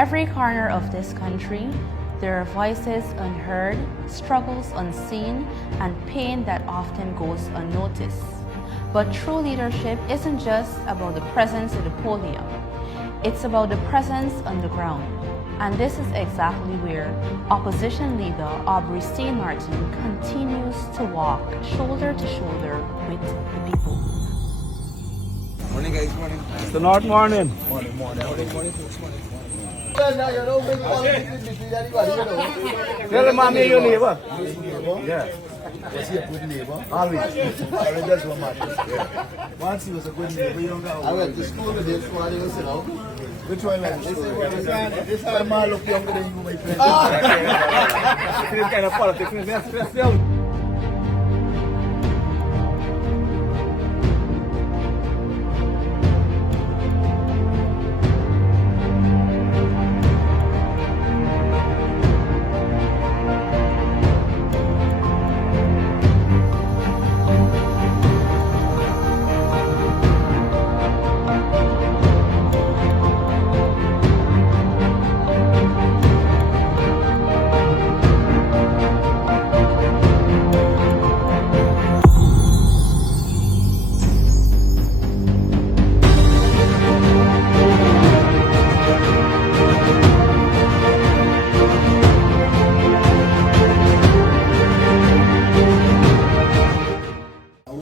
every corner of this country, there are voices unheard, struggles unseen, and pain that often goes unnoticed. But true leadership isn't just about the presence at the podium. It's about the presence on the ground. And this is exactly where opposition leader Aubrey C. Norton continues to walk shoulder to shoulder with the people. Morning guys, morning. Mr. Norton, morning. Morning, morning. Morning, folks, morning. Tell the mommy your neighbor. Yeah. Was he a good neighbor? Always. Alright, that's what matters. Yeah. Once he was a good neighbor, younger. I went to school with him, so I didn't sit out. Which one went to school? This My man look younger than you, my friend. This kind of politics. Let's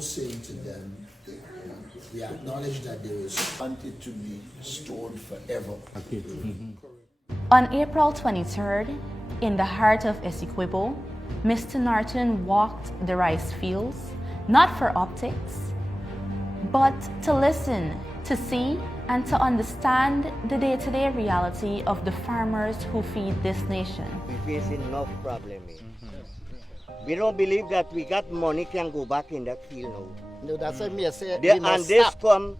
saying to them, we acknowledge that there is wanted to be stored forever. On April 23rd, in the heart of Essequibo, Mr. Norton walked the rice fields, not for optics, but to listen, to see, and to understand the day-to-day reality of the farmers who feed this nation. We face enough problem. We don't believe that we got money can go back in that field now. No, that's what me say. And this come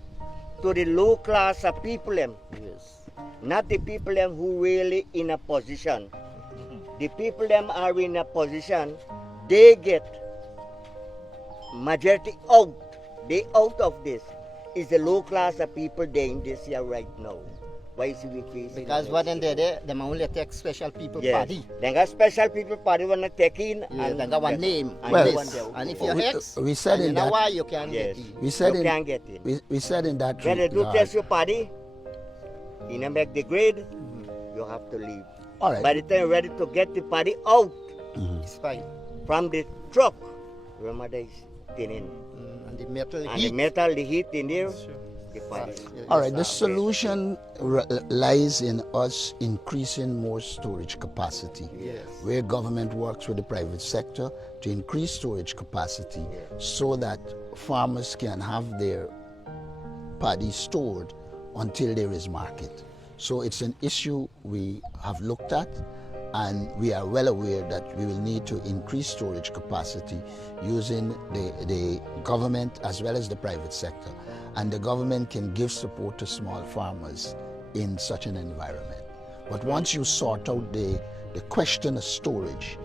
to the low class of people them. Yes. Not the people them who really in a position. The people them are in a position, they get majority out. They out of this. Is the low class of people there in this year right now. Why is we facing? Because what in there, they only take special people party. They got special people party wanna take in, And they got one name. Well, And if you're ex, we said in you know that. why you can't get in. We said you in. can't get in. We said in that. When they do regard- test your party, you know make the grade, you have to leave. All right. By the time you're ready to get the party out It's fine. from the truck, remember there is thin in. And the metal And heat. the metal, the heat in there, the party. All right, the solution lies in us increasing more storage capacity, Yes. where government works with the private sector to increase storage capacity so that farmers can have their paddy stored until there is market. So it's an issue we have looked at, and we are well aware that we will need to increase storage capacity using the government as well as the private sector. And the government can give support to small farmers in such an environment. But once you sort out the question of storage,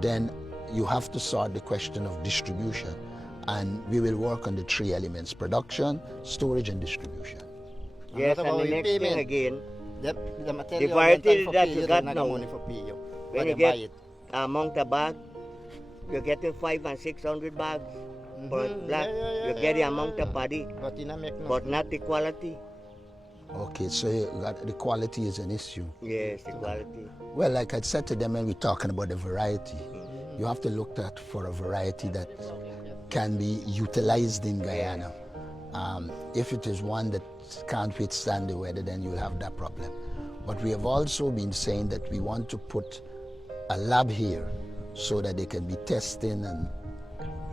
then you have to sort the question of distribution. And we will work on the three elements: production, storage, and distribution. Yes, What and about the your next thing payment? again, The material The variety for that pay you you got don't have now, money for pay you. when But you they buy get it. among the bag, you're getting 500 and 600 bags per black. You get the amount of paddy, But you don't make no. but not the quality. Okay, so you got, the quality is an issue. Yes, the quality. Well, like I said to them when we're talking about the variety, you have to look at for a variety that can be utilized in Guyana. If it is one that can't withstand the weather, then you'll have that problem. But we have also been saying that we want to put a lab here so that they can be testing and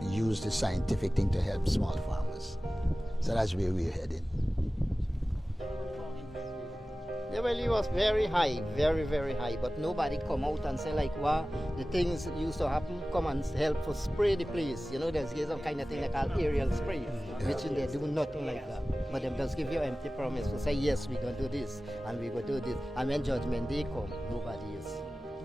use the scientific thing to help small farmers. So that's where we're heading. The value was very high, very, very high, but nobody come out and say like, wow, the things that used to happen, come and help for spray the place. You know, there's some kind of thing they call aerial spray, which they do nothing like that. But they just give you empty promise to say, yes, we're going to do this, and we're going to do this. And when judgment day come, nobody is.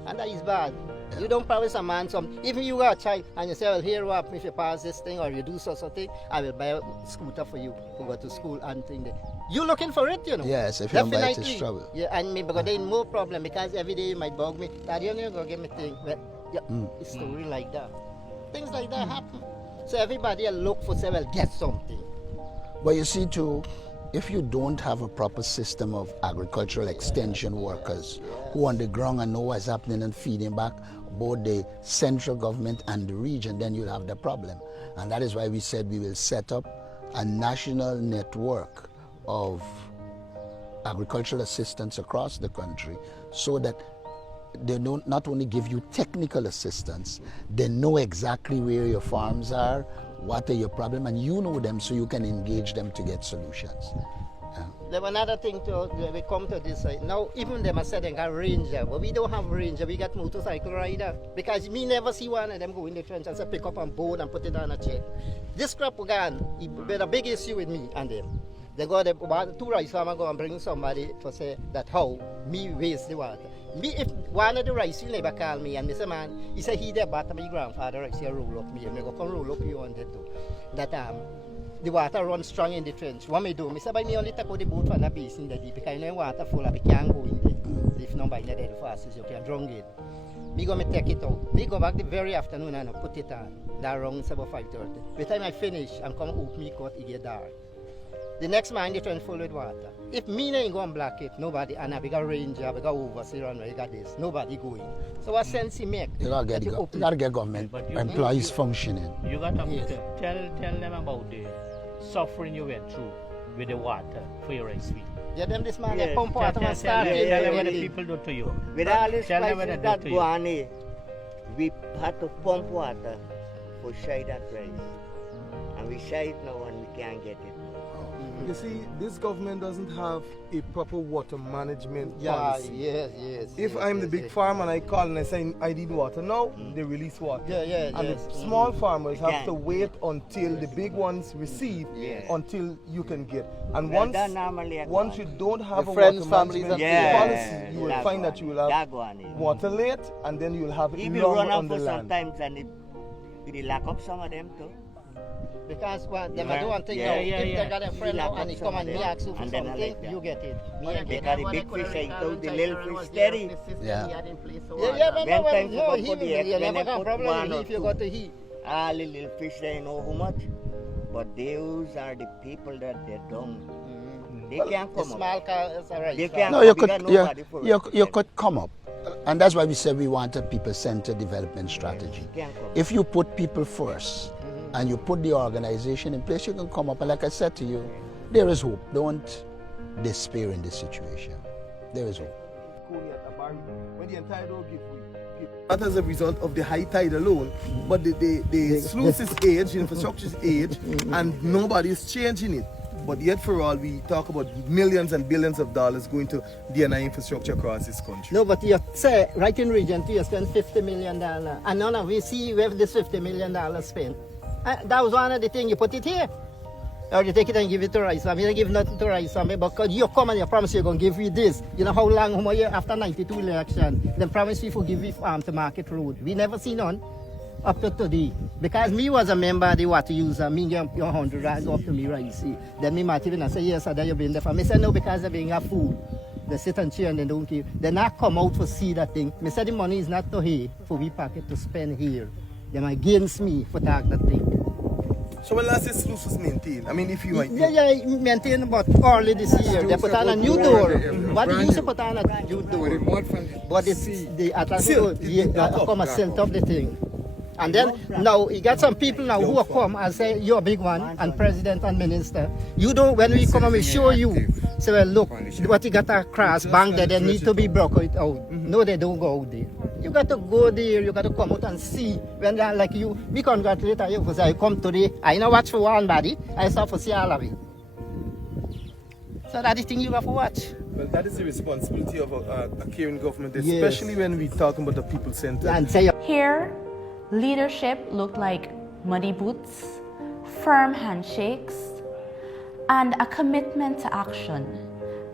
And that is bad. You don't promise a man something. Even you got a child and you say, well, here what, if you pass this thing or you do something, I will buy a scooter for you to go to school and thing there. You looking for it, you know. Yes, if you don't buy it, it's trouble. Yeah, and maybe because there ain't more problem because every day you might bug me. Daddy, you're going to give me thing. Well, yeah, it's story like that. Things like that happen. So everybody will look for, say, well, get something. But you see too, if you don't have a proper system of agricultural extension workers who on the ground and know what's happening and feeding back both the central government and the region, then you'll have the problem. And that is why we said we will set up a national network of agricultural assistance across the country so that they don't not only give you technical assistance, they know exactly where your farms are, what are your problems, and you know them so you can engage them to get solutions. There's another thing too, we come to this side. Now, even them are said they got ranger, but we don't have ranger, we got motorcycle rider. Because me never see one of them go in the trench and say pick up a board and put it on a chair. This crap again, it been a big issue with me and them. They go the two rice farmers go and bring somebody to say that how me waste the water. Me if one of the rice you never call me and me say man, he say he there but my grandfather rice he roll up me and me go come roll up you on that too. That the water runs strong in the trench. What me do? Me say by me only take out the boat from the basin the deep because the water full up, it can't go in there. If not by the dead fast you can drown it. Me go me take it out. Me go back the very afternoon and I put it on. That around 5:30. By the time I finish and come out me cut it get dark. The next man the trench full with water. If me ain't go and block it, nobody and I big a ranger, big a overseer and I got this. Nobody going. So what sense he make? You gotta get government employees functioning. You gotta tell them about the suffering you went through with the water for your rice field. Yeah, them this man they pump water and start tell them what the people do to you. With all this Tell them what crisis they that do to go you. on here, we had to pump water for shade that rice. And we shade now and we can't get it. You see, this government doesn't have a proper water management Yeah, policy. yes. If I'm the big farm and I call and I say I need water now, they release water. Yeah, And yes. the small farmers have Yeah. to wait until the big ones receive Yeah. until you can get. And Well, once that normally a once go you on. don't have The a friends, water families, management and policy, you will that find go that on. you will That have go on it. water late and then you will have it If you long run on out the for land. sometimes and it lack up some of them too. Because what them Yeah. are do one thing Yeah, now. yeah, If yeah. they got a friend now and he come and me ask you for And then I something, like that. you get it. Me Yeah, and because them, the when big I could fish have ain't recalled out, the child little and fish was steady. there, the system Yeah. he had in place, so Yeah, When but times no, you he put the you egg, never when they got put problem one or if you two. got to heat. All the little fish they know how much. But those are the people that they're dumb. They can't The come small up. car is alright. They can't No, come you up. could, got nobody for you could come up. And that's why we said we want a people-centered development strategy. Can't come up. If you put people first and you put the organization in place, you can come up. And like I said to you, there is hope. Don't despair in this situation. There is hope. When the entire road give way. Not as a result of the high tide alone, but the sluice is age, infrastructure is age, and nobody is changing it. But yet for all, we talk about millions and billions of dollars going to DNI infrastructure across this country. No, but you say right in region too, you spend $50 million, and none of we see where this $50 million spent. That was one of the things you put it here. Or you take it and give it to Rice. I mean, I give nothing to Rice. I mean, because you come and you promise you're going to give me this. You know how long, how much year after 92 election, then promise we forgive we farm to market road. We never see none up to today. Because me was a member of the water user, me give your 100 rand go up to me, Rice. Then me might even say, yes, sir, then you've been there for me. Say, no, because they're being a fool. They sit and cheer and they don't care. They not come out to see that thing. Me say the money is not to here for we pocket to spend here. Them against me for that thing. So when last this sluice was maintained, I mean, if you might Yeah, maintain about early this year. They put on a new door. What they used to put on a new door. But it's the Atlantic come and set up the thing. And then now you got some people now who will come and say you're a big one and president and minister. You don't when we come and we show you. Say well look what you got a cross bank there they need to be broke out. No, they don't go out there. You got to go there, you got to come out and see. When they're like you, we congratulate you because I come today. I know watch for one body, I start for see all of it. So that's the thing you have to watch. Well, that is the responsibility of a caring government, especially when we talk about the people center. And say Here, leadership looked like muddy boots, firm handshakes, and a commitment to action.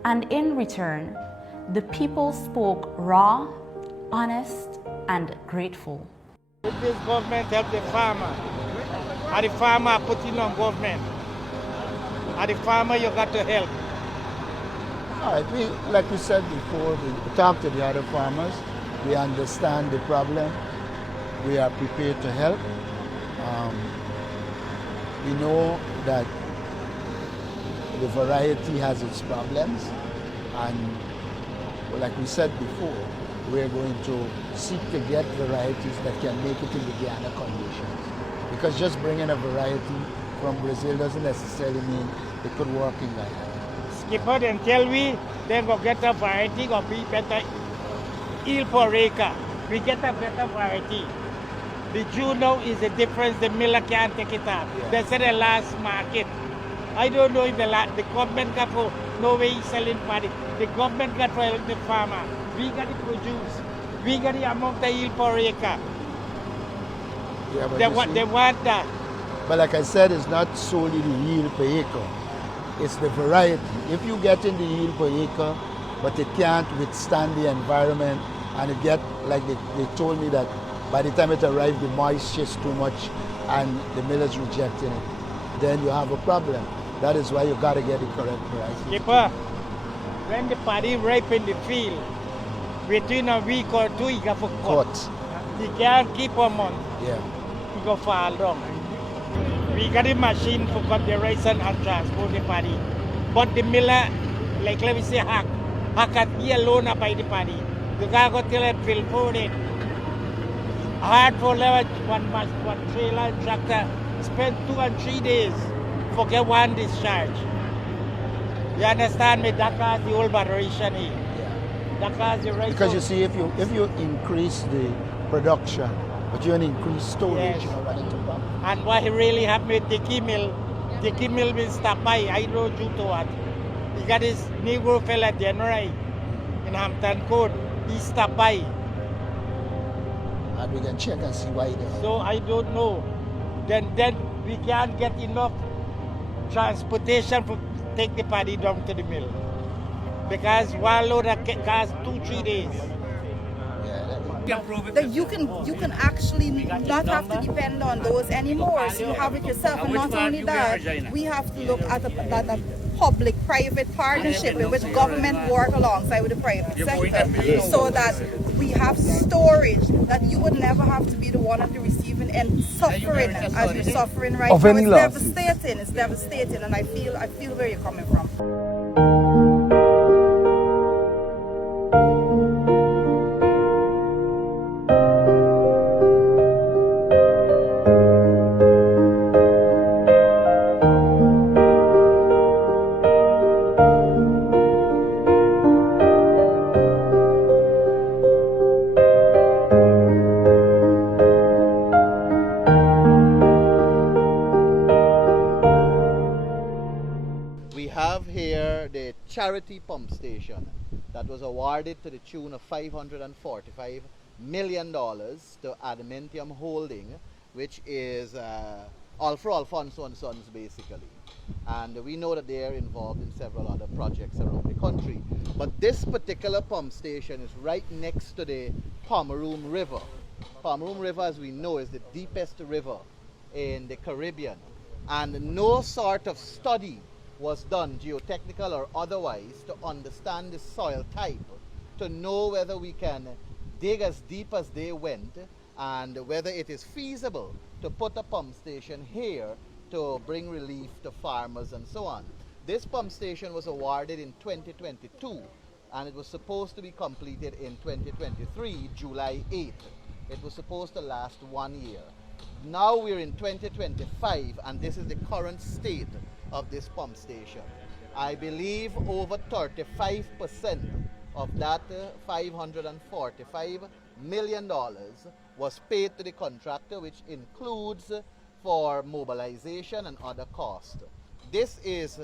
And in return, the people spoke raw, honest, and grateful. If this government help the farmer, and the farmer putting on government, and the farmer you got to help. All right, like we said before, we talked to the other farmers. We understand the problem. We are prepared to help. We know that the variety has its problems, and like we said before, we're going to seek to get varieties that can make it in the Guyana conditions. Because just bringing a variety from Brazil doesn't necessarily mean it could work in Guyana. Skipper then tell we then go get a variety go be better yield per acre. We get a better variety. The Juno is the difference, the miller can't take it up. Yeah. That's the last market. I don't know if the government got for no way he's selling paddy. The government got for help the farmer. We got to produce. We got the amount of yield per acre. Yeah, but They want that. But like I said, it's not solely the yield per acre. It's the variety. If you get in the yield per acre, but it can't withstand the environment, and it get, like they told me that by the time it arrives, the moisture is too much, and the miller's rejecting it, then you have a problem. That is why you got to get the correct variety. Skipper, when the paddy ripe in the field, within a week or two, you got to cut. You can't keep a month. Yeah. You go far long. We got a machine to cut the rice and transport the paddy. But the miller, like let me say, hack at be alone by the paddy. You got to go till it fill for it. Hard for one trailer tractor, spend 2 and 3 days for get one discharge. You understand me? That was the old moderation here. That was the right. Because you see, if you increase the production, but you increase storage, Yes. you know, run into problem. And what really happened with Dicky Mill will stop by. I know due to what. He got his Negro fella at the NRI in Hampton Court. He stopped by. And we can check and see why they So I don't know. Then we can't get enough transportation to take the paddy down to the mill. Because one load costs 2-3 days. That you can actually not have to depend on those anymore. So you have it yourself, and not only that, we have to look at a public-private partnership in which government work alongside with the private sector, so that we have storage that you would never have to be the one at the receiving end suffering as you're suffering right now. It's devastating. It's devastating, and I feel where you're coming from. We have here the charity pump station that was awarded to the tune of $545 million to Adamantium Holding, which is all for Alfonso and Sons basically. And we know that they are involved in several other projects around the country. But this particular pump station is right next to the Pomeroon River. Pomeroon River, as we know, is the deepest river in the Caribbean. And no sort of study was done, geotechnical or otherwise, to understand the soil type, to know whether we can dig as deep as they went and whether it is feasible to put a pump station here to bring relief to farmers and so on. This pump station was awarded in 2022 and it was supposed to be completed in 2023, July 8th. It was supposed to last 1 year. Now we're in 2025 and this is the current state of this pump station. I believe over 35% of that $545 million was paid to the contractor, which includes for mobilization and other costs. This is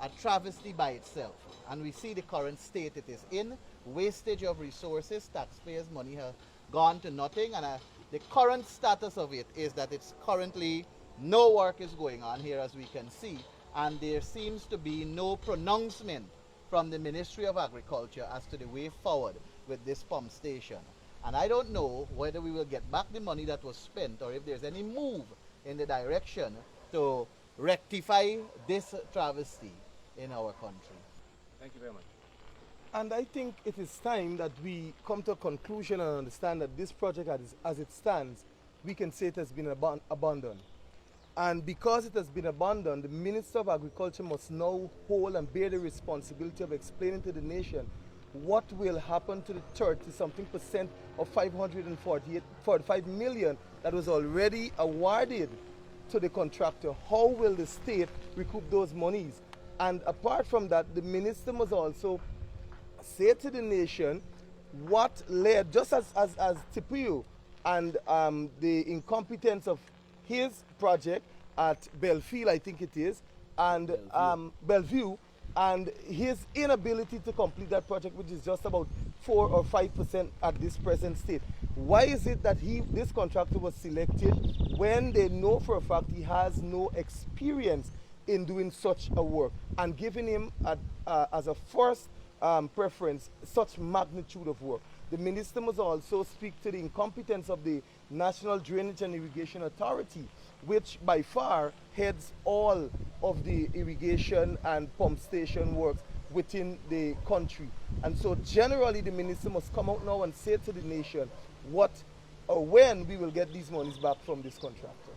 a travesty by itself, and we see the current state it is in. Wastage of resources, taxpayers' money have gone to nothing, and the current status of it is that it's currently no work is going on here, as we can see, and there seems to be no pronouncement from the Ministry of Agriculture as to the way forward with this pump station. And I don't know whether we will get back the money that was spent or if there's any move in the direction to rectify this travesty in our country. Thank you very much. And I think it is time that we come to a conclusion and understand that this project as it stands, we can say it has been abandoned. And because it has been abandoned, the Minister of Agriculture must now hold and bear the responsibility of explaining to the nation what will happen to the 30-something% of 545 million that was already awarded to the contractor. How will the state recoup those monies? And apart from that, the minister must also say to the nation what led, just as Tipuyo and the incompetence of his project at Belfield, I think it is, and Bellevue, and his inability to complete that project, which is just about 4 or 5% at this present state. Why is it that this contractor was selected when they know for a fact he has no experience in doing such a work, and giving him as a first preference such magnitude of work? The minister must also speak to the incompetence of the National Drainage and Irrigation Authority, which by far heads all of the irrigation and pump station works within the country. And so generally the minister must come out now and say to the nation what or when we will get these monies back from this contractor.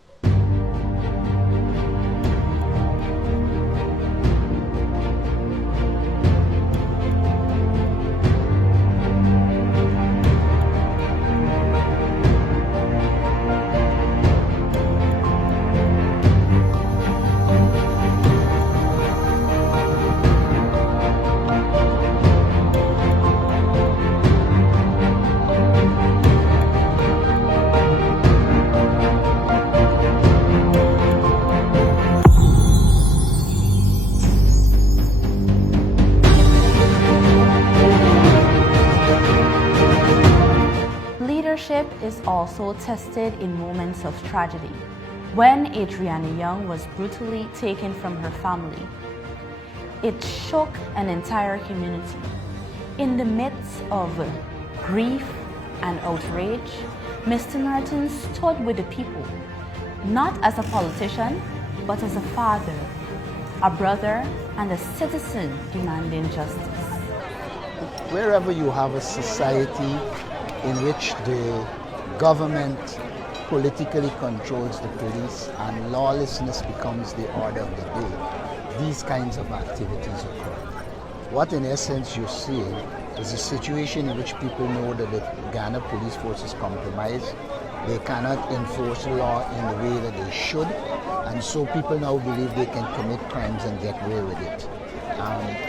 Leadership is also tested in moments of tragedy. When Adriana Young was brutally taken from her family, it shook an entire community. In the midst of grief and outrage, Mr. Norton stood with the people, not as a politician, but as a father, a brother, and a citizen demanding justice. Wherever you have a society in which the government politically controls the police and lawlessness becomes the order of the day, these kinds of activities occur. What in essence you're seeing is a situation in which people know that the Guyana police force is compromised. They cannot enforce the law in the way that they should, and so people now believe they can commit crimes and get away with it.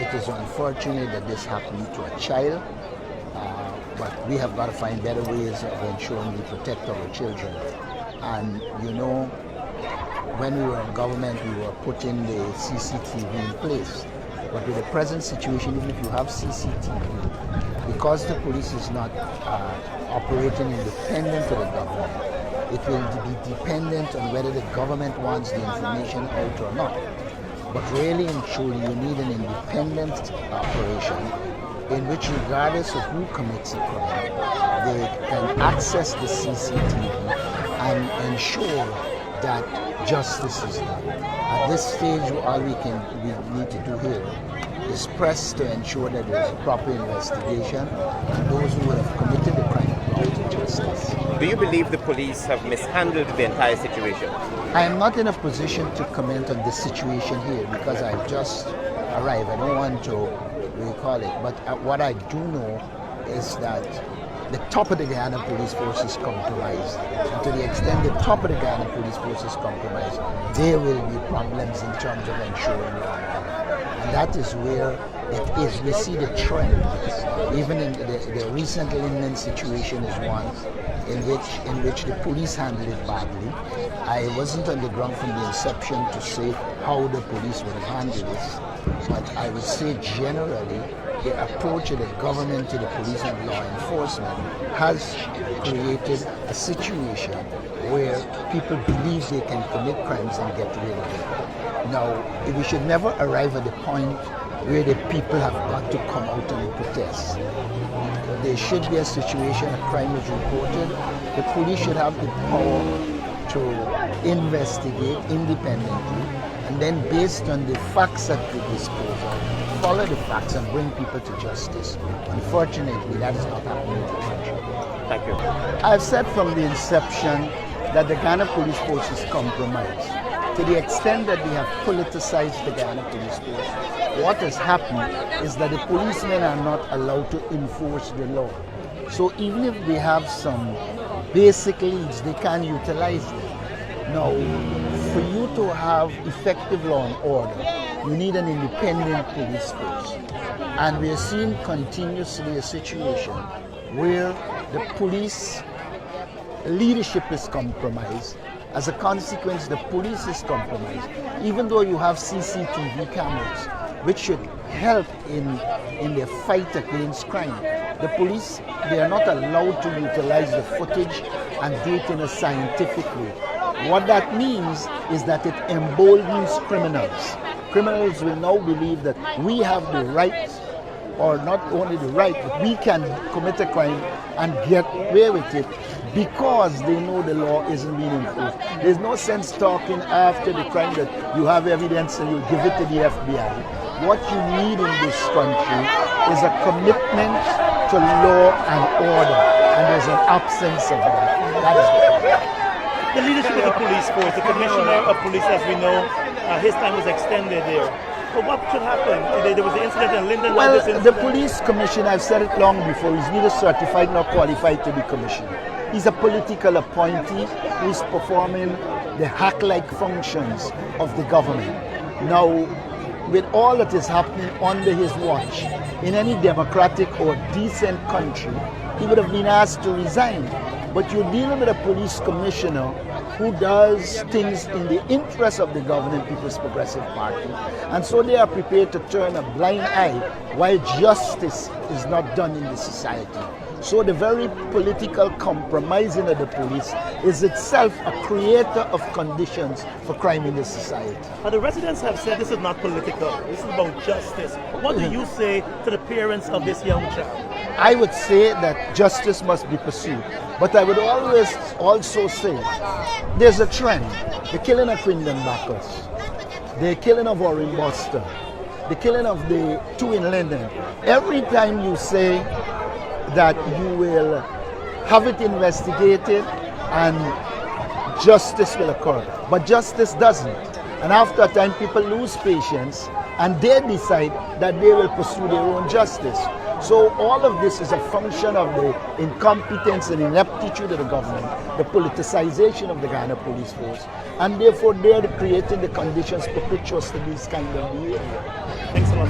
It is unfortunate that this happened to a child, but we have got to find better ways of ensuring we protect our children. And you know, when we were in government, we were putting the CCTV in place. But with the present situation, even if you have CCTV, because the police is not operating independent of the government, it will be dependent on whether the government wants the information out or not. But really and truly, you need an independent operation in which, regardless of who commits a crime, they can access the CCTV and ensure that justice is done. At this stage, all we need to do here is press to ensure that there is a proper investigation and those who have committed the crime are brought to justice. Do you believe the police have mishandled the entire situation? I am not in a position to comment on this situation here because I've just arrived. I don't want to recall it, but what I do know is that the top of the Guyana police force is compromised. And to the extent the top of the Guyana police force is compromised, there will be problems in terms of ensuring law and order. And that is where it is. We see the trend. Even in the recent Linden situation is one in which the police handled it badly. I wasn't on the ground from the inception to say how the police would have handled this, but I would say generally the approach of the government to the police and law enforcement has created a situation where people believe they can commit crimes and get away with it. Now, we should never arrive at the point where the people have got to come out and protest. There should be a situation, a crime is reported, the police should have the power to investigate independently, and then based on the facts that they dispose of, follow the facts and bring people to justice. Unfortunately, that is not happening in the country. Thank you. I've said from the inception that the Ghana Police Force is compromised. To the extent that they have politicized the Ghana Police Force, what has happened is that the policemen are not allowed to enforce the law. So even if they have some basic needs, they can't utilize them. Now, for you to have effective law and order, you need an independent police force. And we are seeing continuously a situation where the police leadership is compromised. As a consequence, the police is compromised. Even though you have CCTV cameras, which should help in their fight against crime, the police, they are not allowed to utilize the footage and do it in a scientific way. What that means is that it emboldens criminals. Criminals will now believe that we have the right, or not only the right, but we can commit a crime and get away with it because they know the law isn't being enforced. There's no sense talking after the crime that you have evidence and you give it to the FBI. What you need in this country is a commitment to law and order, and there's an absence of that. That is The leadership of the police force, the commissioner of police, as we know, his time was extended there. But what should happen? There was an incident in Linden. Well, the police commissioner, I've said it long before, he's neither certified nor qualified to be commissioner. He's a political appointee who's performing the hack-like functions of the government. Now, with all that is happening under his watch, in any democratic or decent country, he would have been asked to resign. But you're dealing with a police commissioner who does things in the interest of the governing People's Progressive Party. And so they are prepared to turn a blind eye while justice is not done in the society. So the very political compromising of the police is itself a creator of conditions for crime in the society. But the residents have said this is not political, this is about justice. What do you say to the parents of this young child? I would say that justice must be pursued. But I would always also say there's a trend. The killing of Quindon Bacchus, the killing of Warren Buster, the killing of the two in London. Every time you say that you will have it investigated and justice will occur. But justice doesn't. And after a time, people lose patience and they decide that they will pursue their own justice. So all of this is a function of the incompetence and ineptitude of the government, the politicization of the Ghana Police Force, and therefore they're creating the conditions propitious to this kind of behavior. Thanks a lot.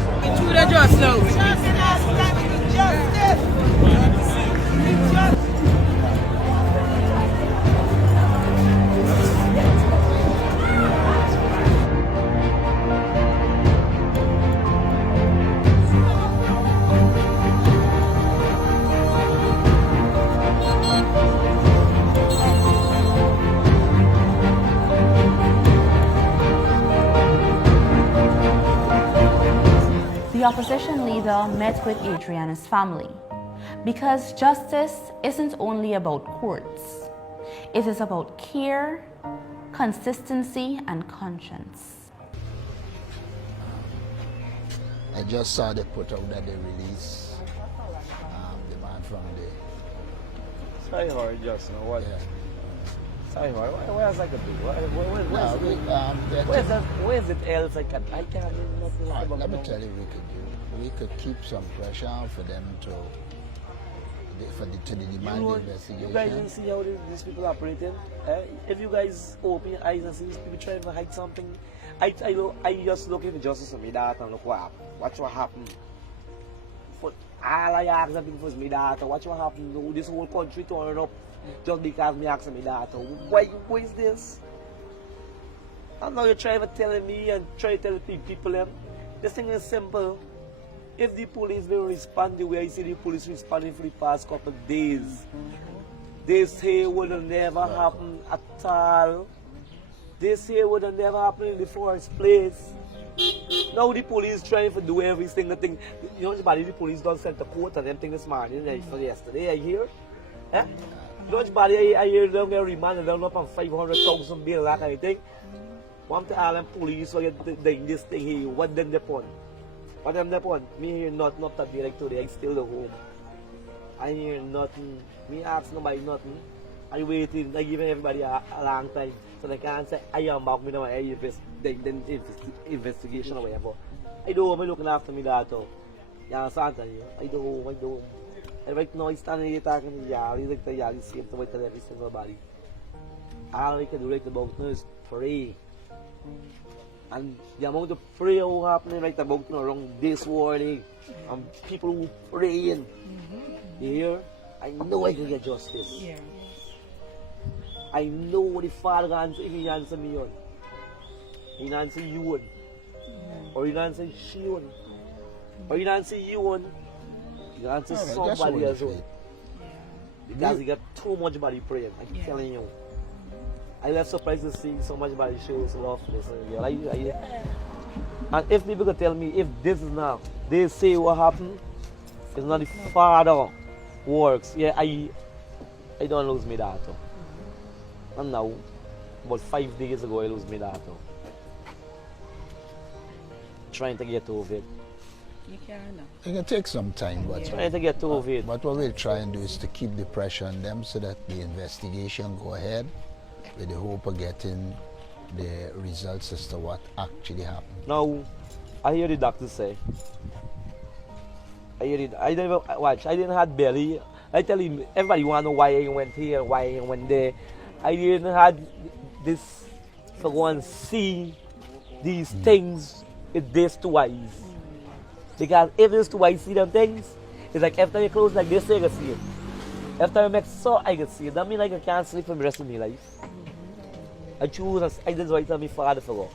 The opposition leader met with Adriana's family because justice isn't only about courts. It is about care, consistency, and conscience. I just saw they put out that they release the man from the... Sorry, Howard, just know what? Yeah. Sorry, Howard, where's like a big? Where's it else? I can't even nothing. Let me tell you, we could keep some pressure on for them to demand the investigation. You guys didn't see how these people operating. If you guys open your eyes and see these people trying to hide something, I just looking for justice on my data and look what happened. Watch what happened. For all I ask them for is my data. Watch what happened. No, this whole country turned up just because me asking my data. Why is this? And now you're trying to tell me and try to tell the people them. This thing is simple. If the police will respond the way I see the police responding for the past couple of days, they say it would never happen at all. They say it would never happen in the first place. Now the police trying to do every single thing. You know, the police don't send the court and them thing this morning, for yesterday, I hear. Eh? You know, I hear them get remanded, they're not on 500,000 bill, that kind of thing. One to all them police, so doing this thing here, what them upon? What them upon? Me hear nothing up that day like today, I still the home. I hear nothing. Me ask nobody nothing. I waiting, I giving everybody a long time. So they can't say, I am back, me know, investigation or whatever. I do, I'm looking after me that too. You understand? I do. And right now, he's standing here talking to y'all, he's like the y'all, he's scared to wait till every single body. All we can do right about now is pray. And the amount of prayer who happening right about now around this morning, and people who praying, you hear? I know I can get justice. Yeah. I know what the Father answer, if he answer me on. He answer you on. Or he answer she on. Or he answer you on. He answer somebody as well. Because he got too much body praying, I'm telling you. I left surprised to see so much body shows love for this. And if people could tell me if this is now, they say what happened, it's not the Father works. Yeah, I don't lose my daughter. And now, about 5 days ago, I lose my daughter. Trying to get over it. You can. It can take some time, but trying to get over it. But what we'll try and do is to keep the pressure on them so that the investigation go ahead with the hope of getting the results as to what actually happened. Now, I hear the doctor say, I didn't have belly. I tell him, everybody want to know why I went here, why I went there. I didn't have this for go and see these things with these two eyes. Because if these two eyes see them things, it's like after you close like this, I can see it. After I make so, I can see it. That means I can't sleep for the rest of my life. I choose, I just wait till my father for go.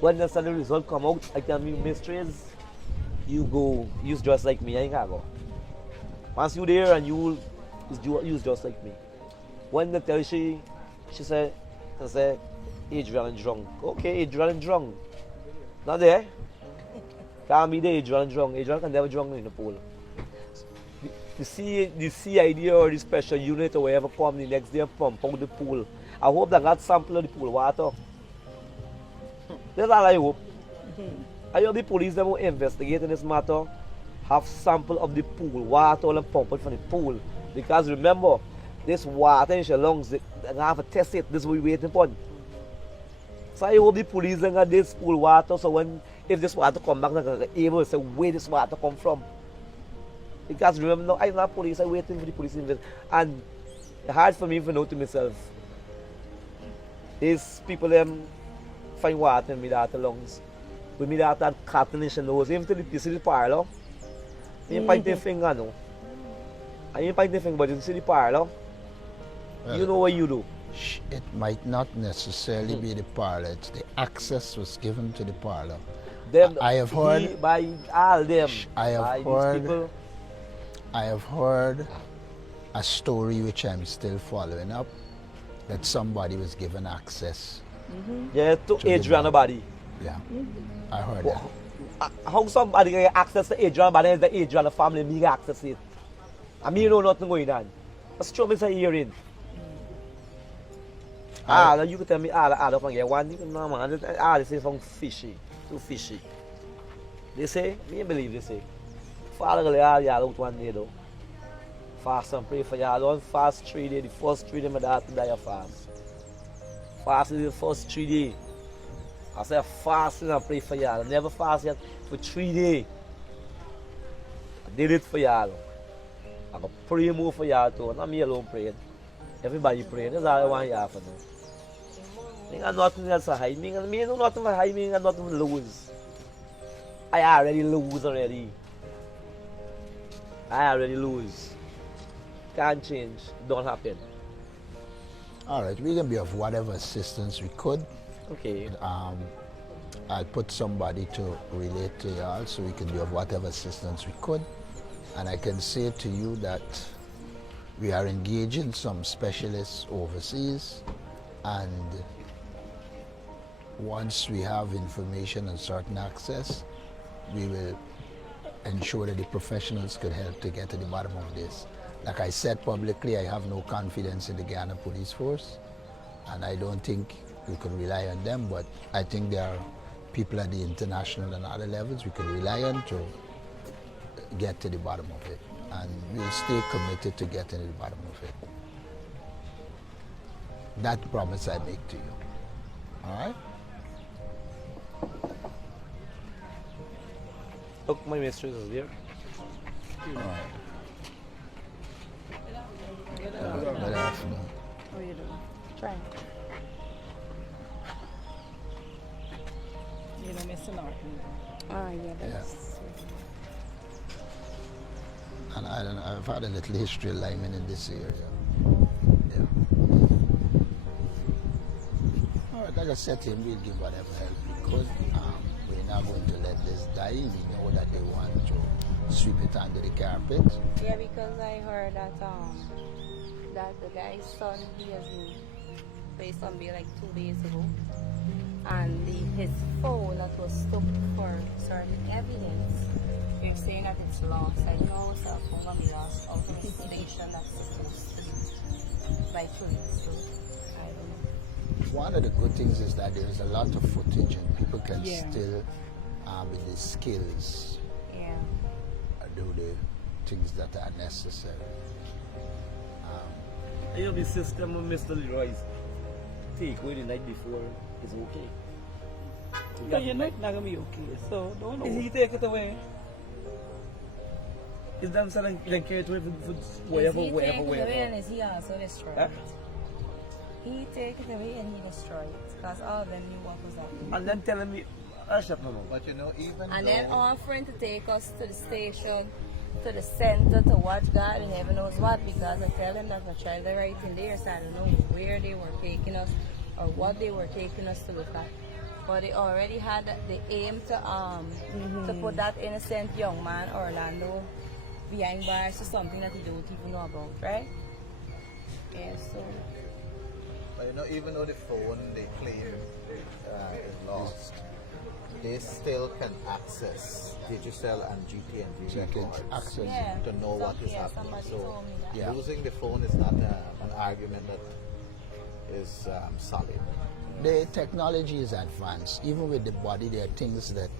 When the result come out, I tell me, mistress, you go, use just like me, I ain't gonna go. Once you there and you use just like me. When they tell she said, Adrian drunk. Okay, Adrian drunk. Not there. Can't be there, Adrian drunk. Adrian can never drunk in the pool. The CID or the special unit or whatever come the next day and pump out the pool. I hope that got sample of the pool water. That's all I hope. I hope the police that will investigate in this matter have sample of the pool water and pump it from the pool. Because remember, this water in your lungs, they have to test it. This is what we're waiting for. So I hope the police got this pool water, so if this water come back, they're able to say where this water come from. Because remember, now I'm not police, I'm waiting for the police to invest. And it's hard for me to know to myself. These people find water in my daughter's lungs. With my daughter cotton in her nose, even to the city parlor. I ain't pointing the finger, no. I ain't pointing the finger, but you see the parlor. You know what you do. It might not necessarily be the parlor, it's the access was given to the parlor. I have heard by all them. I have heard a story which I'm still following up, that somebody was given access. Yeah, to Adrian's body. Yeah, I heard that. How somebody get access to Adrian's body and the Adrian family me get access to it? I mean, you know nothing going on. That's true, Mr. Hearing. You can tell me I can get one. No, man. This is from fishy. Too fishy. They say, me believe they say. Father, y'all out one day though. Fast and pray for y'all. Don't fast 3 days. The first 3 days my daughter die fast. Fast is the first 3 days. I say fasting and pray for y'all. I never fast yet for 3 days. I did it for y'all. I go pray more for y'all too. Not me alone praying. Everybody praying. That's all I want y'all for now. I got nothing else to hide. Me know nothing to hide. Me got nothing to lose. I already lose already. I already lose. Can't change. Don't happen. All right, we're gonna be of whatever assistance we could. Okay. I'll put somebody to relate to y'all so we can be of whatever assistance we could. And I can say to you that we are engaging some specialists overseas, and once we have information and certain access, we will ensure that the professionals could help to get to the bottom of this. Like I said publicly, I have no confidence in the Guyana police force, and I don't think we could rely on them, but I think there are people at the international and other levels we could rely on to get to the bottom of it, and we'll stay committed to getting to the bottom of it. That promise I make to you. All right? Look, my mistress is there. All right. Good afternoon. How are you doing? Trying. You know, Mr. Norton. Oh, yeah, that's... And I've had a little history of linemen in this area. Yeah. All right, like I said to him, we'll give whatever help we could. We're not going to let this die. We know that they want to sweep it under the carpet. Yeah, because I heard that that the guy's son, he has been placed on bail like 2 days ago, and his phone that was stopped for certain evidence, they're saying that it's lost. I don't know what's phone gonna be lost out of the station that's supposed to be by police, so I don't know. One of the good things is that there is a lot of footage and people can still, with the skills, do the things that are necessary. You know, the system of Mr. Leroy's take away the night before is okay. But your night not gonna be okay, so don't know. Is he take it away? Is them selling like carry it away for wherever, And is he also destroyed? Huh? He take it away and he destroy it, because all of them knew what was happening. And then telling me, But you know, even And though, then offering to take us to the station, to the center, to watch God and heaven knows what, because I tell them that my child are right in there, so I don't know where they were taking us or what they were taking us to look at. But they already had the aim to put that innocent young man, Orlando, behind bars for something that he don't even know about, right? Yeah, so. but you know, even though the phone they claim is lost, they still can access digital and GTNV records to know what is happening. So losing the phone is not an argument that is solid. The technology is advanced. Even with the body, there are things that,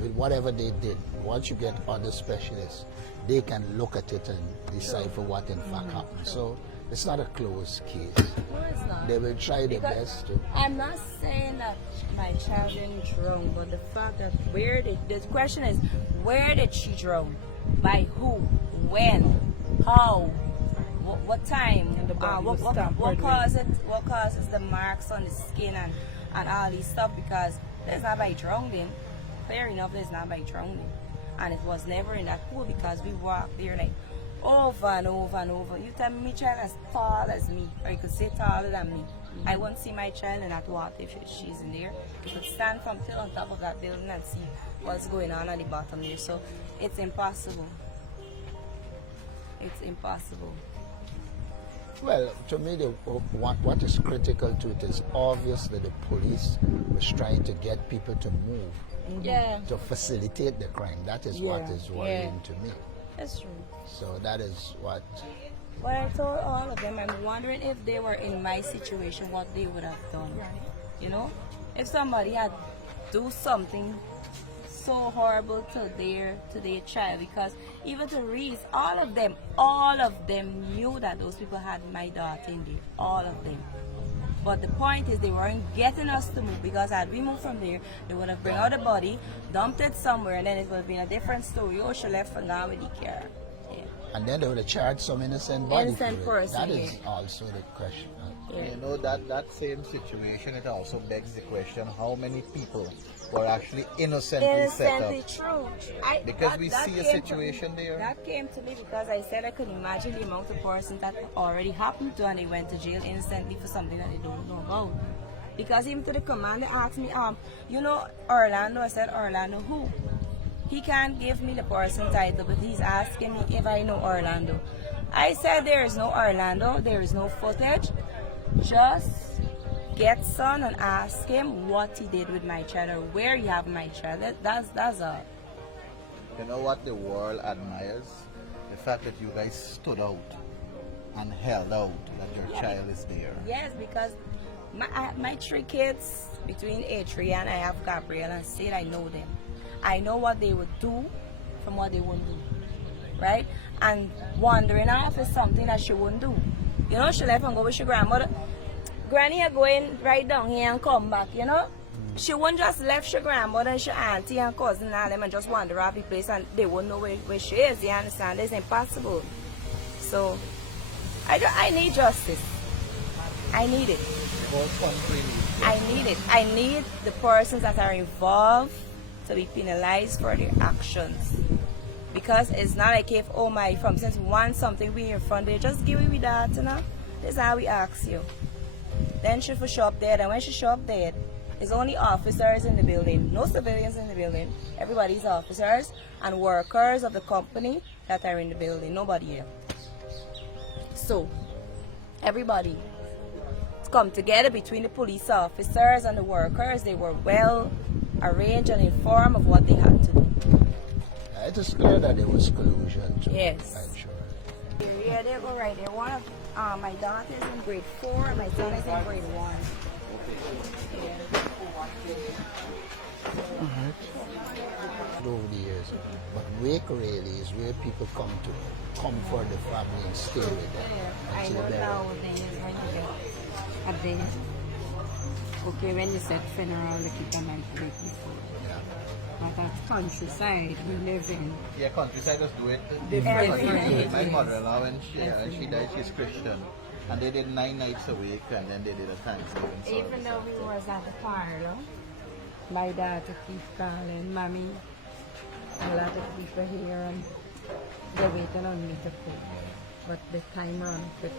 with whatever they did, once you get other specialists, they can look at it and decipher what in fact happened. So it's not a closed case. No, it's not. They will try their best to. I'm not saying that my child didn't drown, but the fact that the question is, where did she drown? By who? When? How? What time? What causes the marks on the skin and all these stuff? Because it's not by drowning. Fair enough, it's not by drowning. And it was never in that pool because we walked there like over and over and over. You tell me my child as tall as me, or you could say taller than me. I won't see my child in that water if she's in there. You could stand from till on top of that building and see what's going on at the bottom there. So it's impossible. It's impossible. Well, to me, what is critical to it is obvious that the police was trying to get people to move, to facilitate the crime. That is what is worrying to me. That's true. So that is what. But I told all of them, I'm wondering if they were in my situation, what they would have done. You know, if somebody had do something so horrible to their child, because even to Reese, all of them knew that those people had my daughter in there, all of them. But the point is they weren't getting us to move, because had we moved from there, they would have bring out the body, dumped it somewhere, and then it would have been a different story. Oh, she left and gone with the car. Yeah. And then they would have charged some innocent body. Innocent person. That is also the question. You know, that same situation, it also begs the question, how many people were actually innocently set up? True. Because we see a situation there. That came to me because I said I could imagine the amount of persons that already happened to and they went to jail instantly for something that they don't know about. Because even to the commander asked me, you know Orlando? I said, Orlando who? He can't give me the person title, but he's asking me if I know Orlando. I said there is no Orlando, there is no footage. Just get son and ask him what he did with my child or where you have my child. That's all. You know what the world admires? The fact that you guys stood out and held out that your child is there. Yes, because my 3 kids between A3 and I have Gabrielle and Sid, I know them. I know what they would do from what they wouldn't do, right? And wandering off is something that she wouldn't do. You know, she left and go with your grandmother. Granny are going right down here and come back, you know? She wouldn't just left your grandmother and your auntie and cousin and all them and just wander off the place and they wouldn't know where she is, you understand? It's impossible. So, I need justice. I need it. I need it. I need the persons that are involved to be penalized for their actions. Because it's not like if, oh my, from since one something we in front there, just give me that, you know? That's how we ask you. Then she for show up dead, and when she show up dead, it's only officers in the building, no civilians in the building. Everybody's officers and workers of the company that are in the building, nobody else. So, everybody come together between the police officers and the workers. They were well arranged and informed of what they had to do. It is clear that there was collusion too. Yes. I'm sure. Yeah, they go right there. One of my daughter is in grade 4 and my son is in grade 1. Over the years, but wake really is where people come to comfort the family and stay with them. I know nowadays when you get a day, okay, when you said funeral, you keep a night break before. But that's countryside we live in. Yeah, countryside just do it Different. My mother-in-law, when she died, she's Christian. And they did 9 nights a week, and then they did a Thanksgiving service. Even though we was at the parlor, my daughter keep calling, Mommy, a lot of people here and they're waiting on me to cook. But the time ran quickly.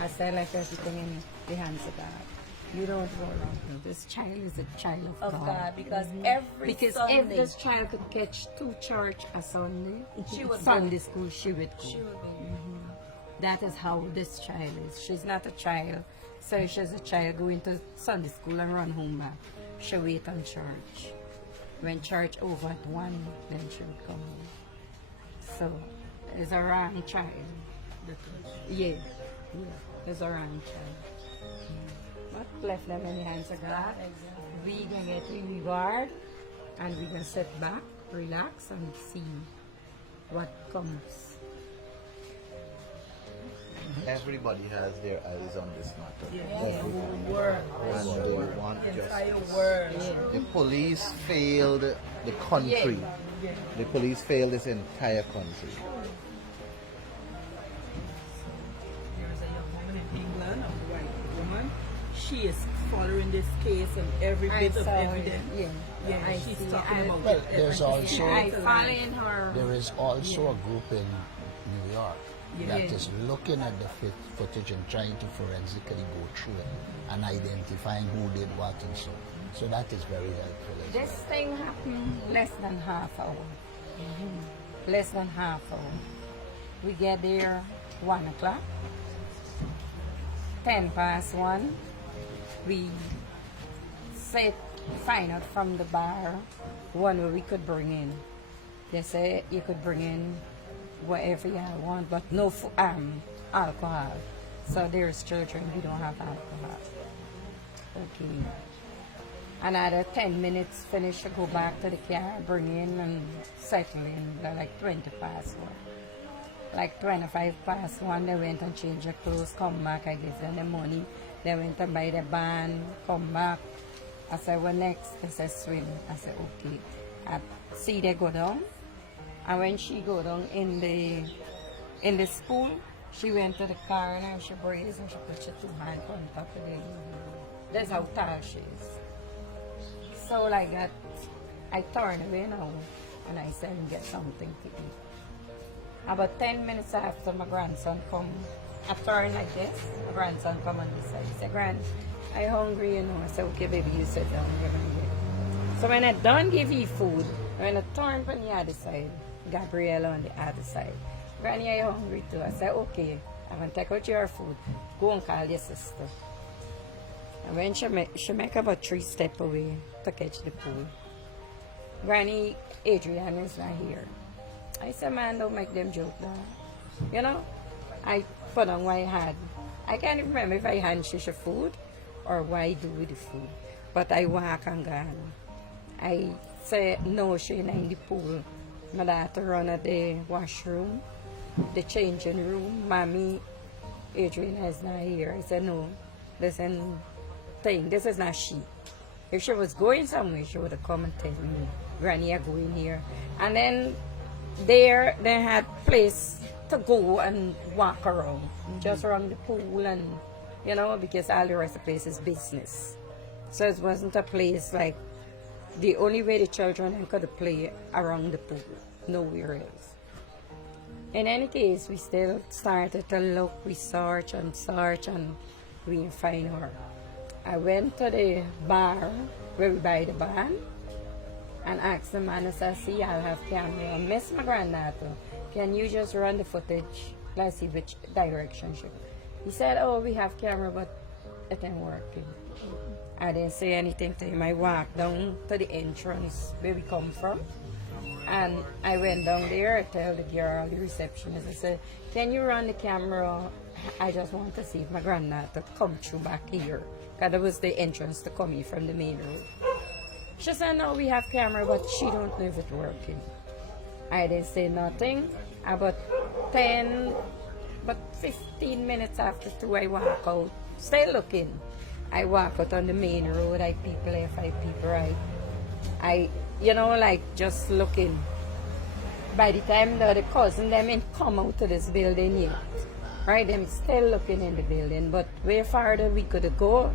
I said like everything in the hands of God. You don't go wrong. This child is a child of God. Because Because Sunday, if this child could catch 2 church a Sunday, She would Sunday go. school, she would go. she would be. That is how this child is. She's not a child. So she's a child going to Sunday school and run home back. She wait on church. When church over at 1, then she would come home. So it's a wrong child. Yeah. It's a wrong child. But left them in the hands of God. We gonna get a reward and we gonna sit back, relax and see what comes. Everybody has their eyes on this matter. Yeah. Everybody. World. And they want Entire justice. world. The police failed the country. Yeah. The police failed this entire country. There's a young woman in England, a white woman. She is following this case and every bit of evidence. I she's see. talking about Well, it. there's also I follow in her. there is also a group in New York that is looking at the footage and trying to forensically go through it and identifying who did what and so on. So that is very helpful as This well. thing happened less than half hour. Less than half hour. We get there 1 o'clock. 1:10. We find out from the bar one where we could bring in. They say you could bring in whatever you want, but no alcohol. So there's children, we don't have alcohol. Okay. Another 10 minutes, finish, go back to the car, bring in and settle in. They're like 1. Like 1, they went and changed their clothes, come back, I give them the money. They went and buy the band, come back. I said, what next? They said, swim. I said, okay. I see they go down. And when she go down in the school, she went to the car and she breathes and she put her 2 hands on top of the That's how tall she is. So like that, I turned away now and I said, get something to eat. About 10 minutes after my grandson come, I turn like this, my grandson come on this side. He said, Grand, I hungry, you know. I said, okay baby, you sit down, you're gonna get. So when I done give you food, when I turn from the other side, Gabriella on the other side. Granny, are you hungry too? I said, okay, I'm gonna take out your food. Go and call your sister. And when she make about 3 steps away to catch the pool. Granny Adrian is not here. I said, man, don't make them joke now. You know, I put on what I had. I can't even remember if I had shisha food or what I do with the food. But I walk and gone. I said, no, she in the pool. My daughter run at the washroom, the changing room. Mommy, Adrian is not here. I said, no, listen, this is not she. If she was going somewhere, she would have come and tell me, Granny, I'm going here. And then there, they had place to go and walk around, just around the pool and, you know, because all the rest of the place is business. So it wasn't a place like, the only way the children could play around the pool, nowhere else. In any case, we still started to look, we search, and we didn't find her. I went to the bar where we buy the band and asked the man, I said, see, I'll have camera. Miss my granddaughter, can you just run the footage? Let's see which direction she goes. He said, oh, we have camera, but it ain't working. I didn't say anything to him. I walked down to the entrance where we come from. And I went down there, I tell the girl, the receptionist, I said, can you run the camera? I just want to see if my granddaughter come through back here. Because that was the entrance to come in from the main road. She said, no, we have camera, but she don't know if it's working. I didn't say nothing. About 15 minutes after 2, I walk out, still looking. I walk out on the main road, I peep left, I peep right. I, you know, like just looking. By the time the cousin them ain't come out to this building yet, right? Them still looking in the building, but way farther we could go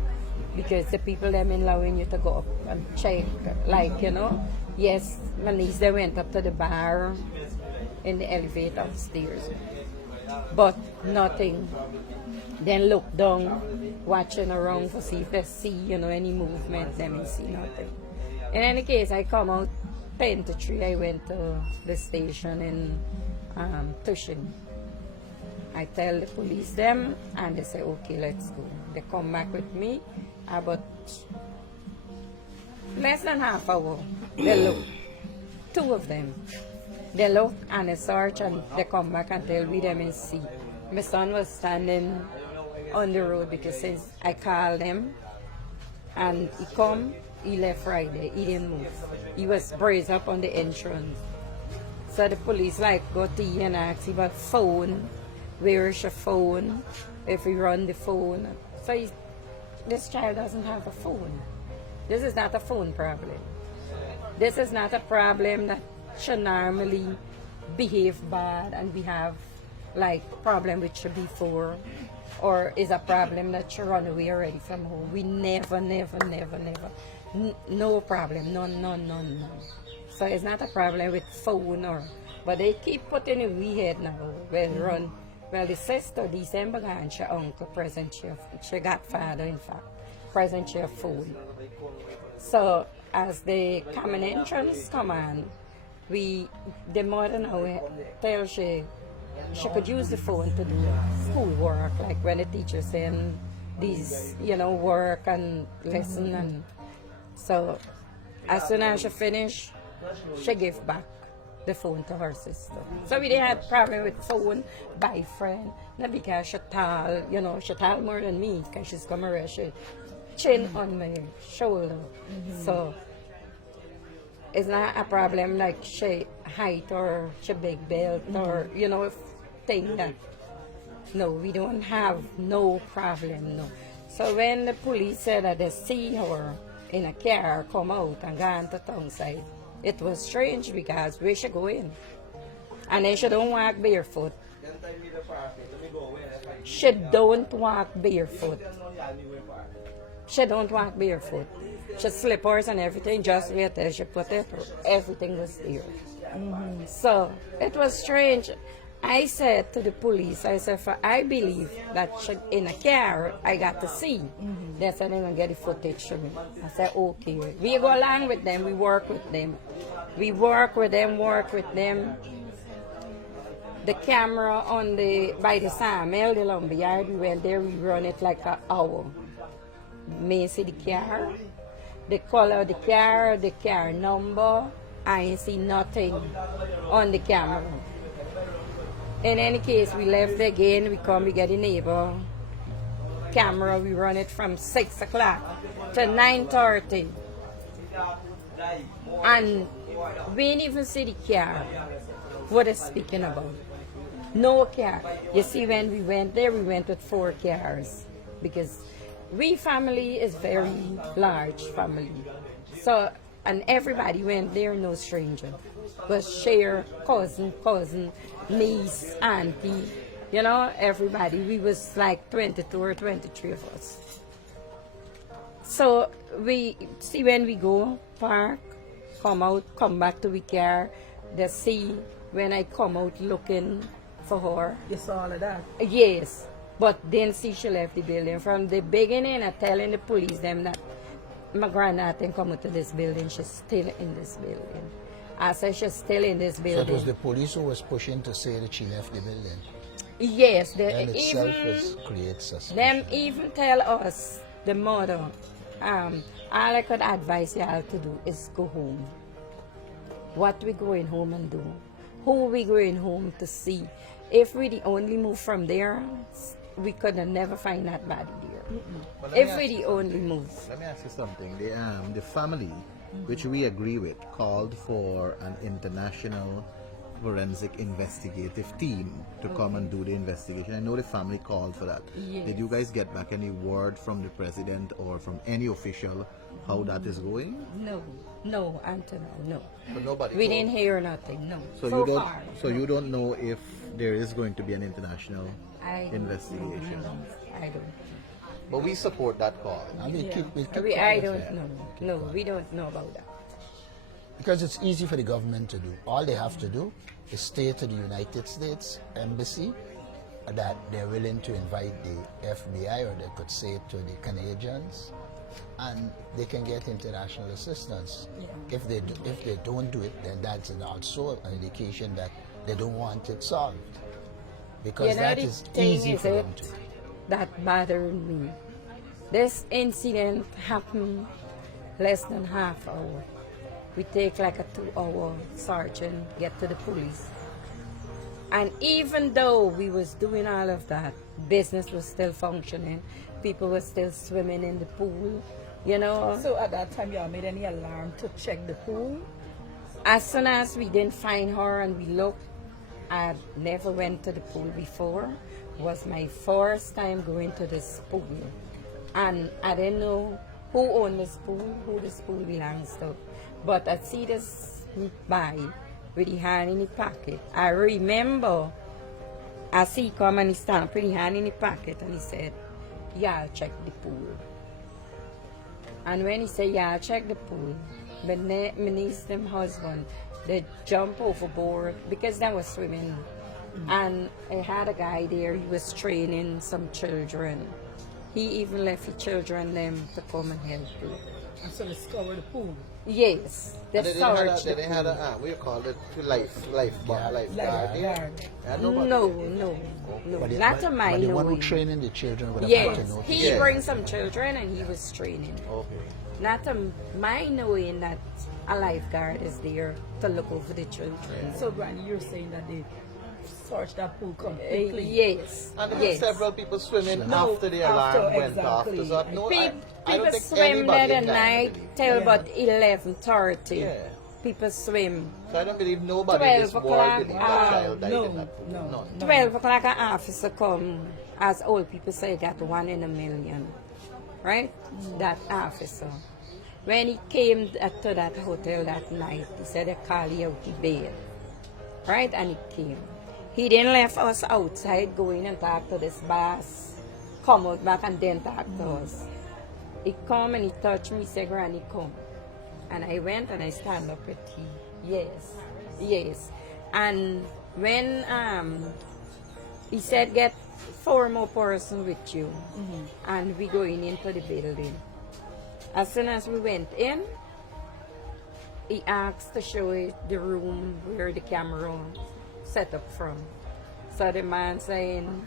because the people them allowing you to go up and check, like, you know. Yes, my niece, they went up to the bar in the elevator upstairs, but nothing. Then look down, watching around to see if they see, you know, any movement. Let me see nothing. In any case, I come out 10 to 3. I went to the station in Tushin. I tell the police them, and they say, okay, let's go. They come back with me about less than half hour. They look, 2 of them. They look and they search, and they come back and tell me them and see. My son was standing on the road because since I called him and he come, he left right there. He didn't move. He was braised up on the entrance. So the police like go to him and ask him about phone. Where is your phone? If we run the phone. So this child doesn't have a phone. This is not a phone problem. This is not a problem that should normally behave bad and we have like problem with you before, or is a problem that you run away already from home. We never, no problem, none. So it's not a problem with phone or, but they keep putting in we head now. Well, the sister, December, and she uncle present she godfather, in fact, present your phone. So as the common entrance come on, the mother now tell she could use the phone to do school work, like when the teacher send these, you know, work and lesson. And so as soon as she finish, she gave back the phone to her sister. So we didn't have problem with phone by friend, not because she tall, you know, she tall more than me because she's come around, she chin on my shoulder. So it's not a problem like she height or she big belt or, you know, thing that, no, we don't have no problem, no. So when the police said that they see her in a car come out and go on to town side, it was strange because where she going? And then she don't walk barefoot. She don't walk barefoot. She don't walk barefoot. She slippers and everything, just wait till she put it, everything was there. So it was strange. I said to the police, I said, I believe that she, in a car, I got to see. They said they're going to get the footage to me. I said, okay. We go along with them, we work with them. We work with them. The camera on by the sawmill, the lumberyard, we went there, we run it like an hour. Me see the car, the color of the car number. I ain't see nothing on the camera. In any case, we left again. We come, we get the neighbor camera. We run it from 6 o'clock to 9:30, and we didn't even see the car. What is speaking about? No car. You see, when we went there, we went with 4 cars because we family is very large family. So, and everybody went there, no stranger, but share cousin, niece, auntie, you know, everybody. We was like 22 or 23 of us. So we see when we go park, come out, come back to the car, they see when I come out looking for her. You saw all of that? Yes, but then see she left the building. From the beginning, I telling the police them that my granddad didn't come to this building. She's still in this building. I said she's still in this building. So it was the police who was pushing to say that she left the building? Yes, that itself creates suspicion. Them even tell us, the mother, all I could advise y'all to do is go home. What we going home and do? Who we going home to see? If we the only move from there, we could have never find that body there. Well, if we the only move. Let me ask you something. The family, which we agree with, called for an international forensic investigative team to come and do the investigation. I know the family called for that. Yes. Did you guys get back any word from the president or from any official how that is going? No, until now, no. But nobody we told. didn't hear nothing, no. So you don't. Far, so no. you don't know if there is going to be an international investigation. I don't. But we support that call. And we'll keep I don't know. No, we don't know about that. Because it's easy for the government to do. All they have to do is say to the United States Embassy that they're willing to invite the FBI, or they could say it to the Canadians, and they can get international assistance. Yeah. If they don't do it, then that's also an indication that they don't want it solved. Because that is easy for them to do. That bothered me. This incident happened less than half hour. We take like a 2-hour search and get to the police. And even though we was doing all of that, business was still functioning. People were still swimming in the pool, you know. So at that time, y'all made any alarm to check the pool? As soon as we didn't find her and we looked, I never went to the pool before. It was my first time going to this pool. And I didn't know who owned this pool, who this pool belongs to. But I see this guy with his hand in his pocket. I remember I see him come and he stand up with his hand in his pocket and he said, yeah, I'll check the pool. And when he said, yeah, I'll check the pool, my niece, them husband, they jump overboard because they were swimming. And I had a guy there, he was training some children. He even left the children them to come and help too. And so they scoured the pool? Yes, they searched the pool. They had a, what do you call it, lifeguard. No. Not to my knowing. The one who knowing. training the children would have Yes, had to know. he brings some children and he was training. Okay. Not to my knowing that a lifeguard is there to look over the children. So, Granny, you're saying that they searched that pool completely? Yes. And there were several people swimming after the alarm went off. Exactly. So People swim there at night till about 11:30. Yeah. People swim. So I don't believe nobody in this 12 world believe o'clock, that child died in that pool. None. 12 o'clock an officer come, as old people say, that 1 in a million, right? That officer. When he came to that hotel that night, he said they call you out the bed, right? And he came. He then left us outside going and talk to this boss, come out back and then talk to us. He come and he touched me, said, Granny, come. And I went and I stand up with him. Yes. And when he said, get 4 more persons with you, and we going into the building. As soon as we went in, he asked to show it the room where the camera set up from. So the man saying,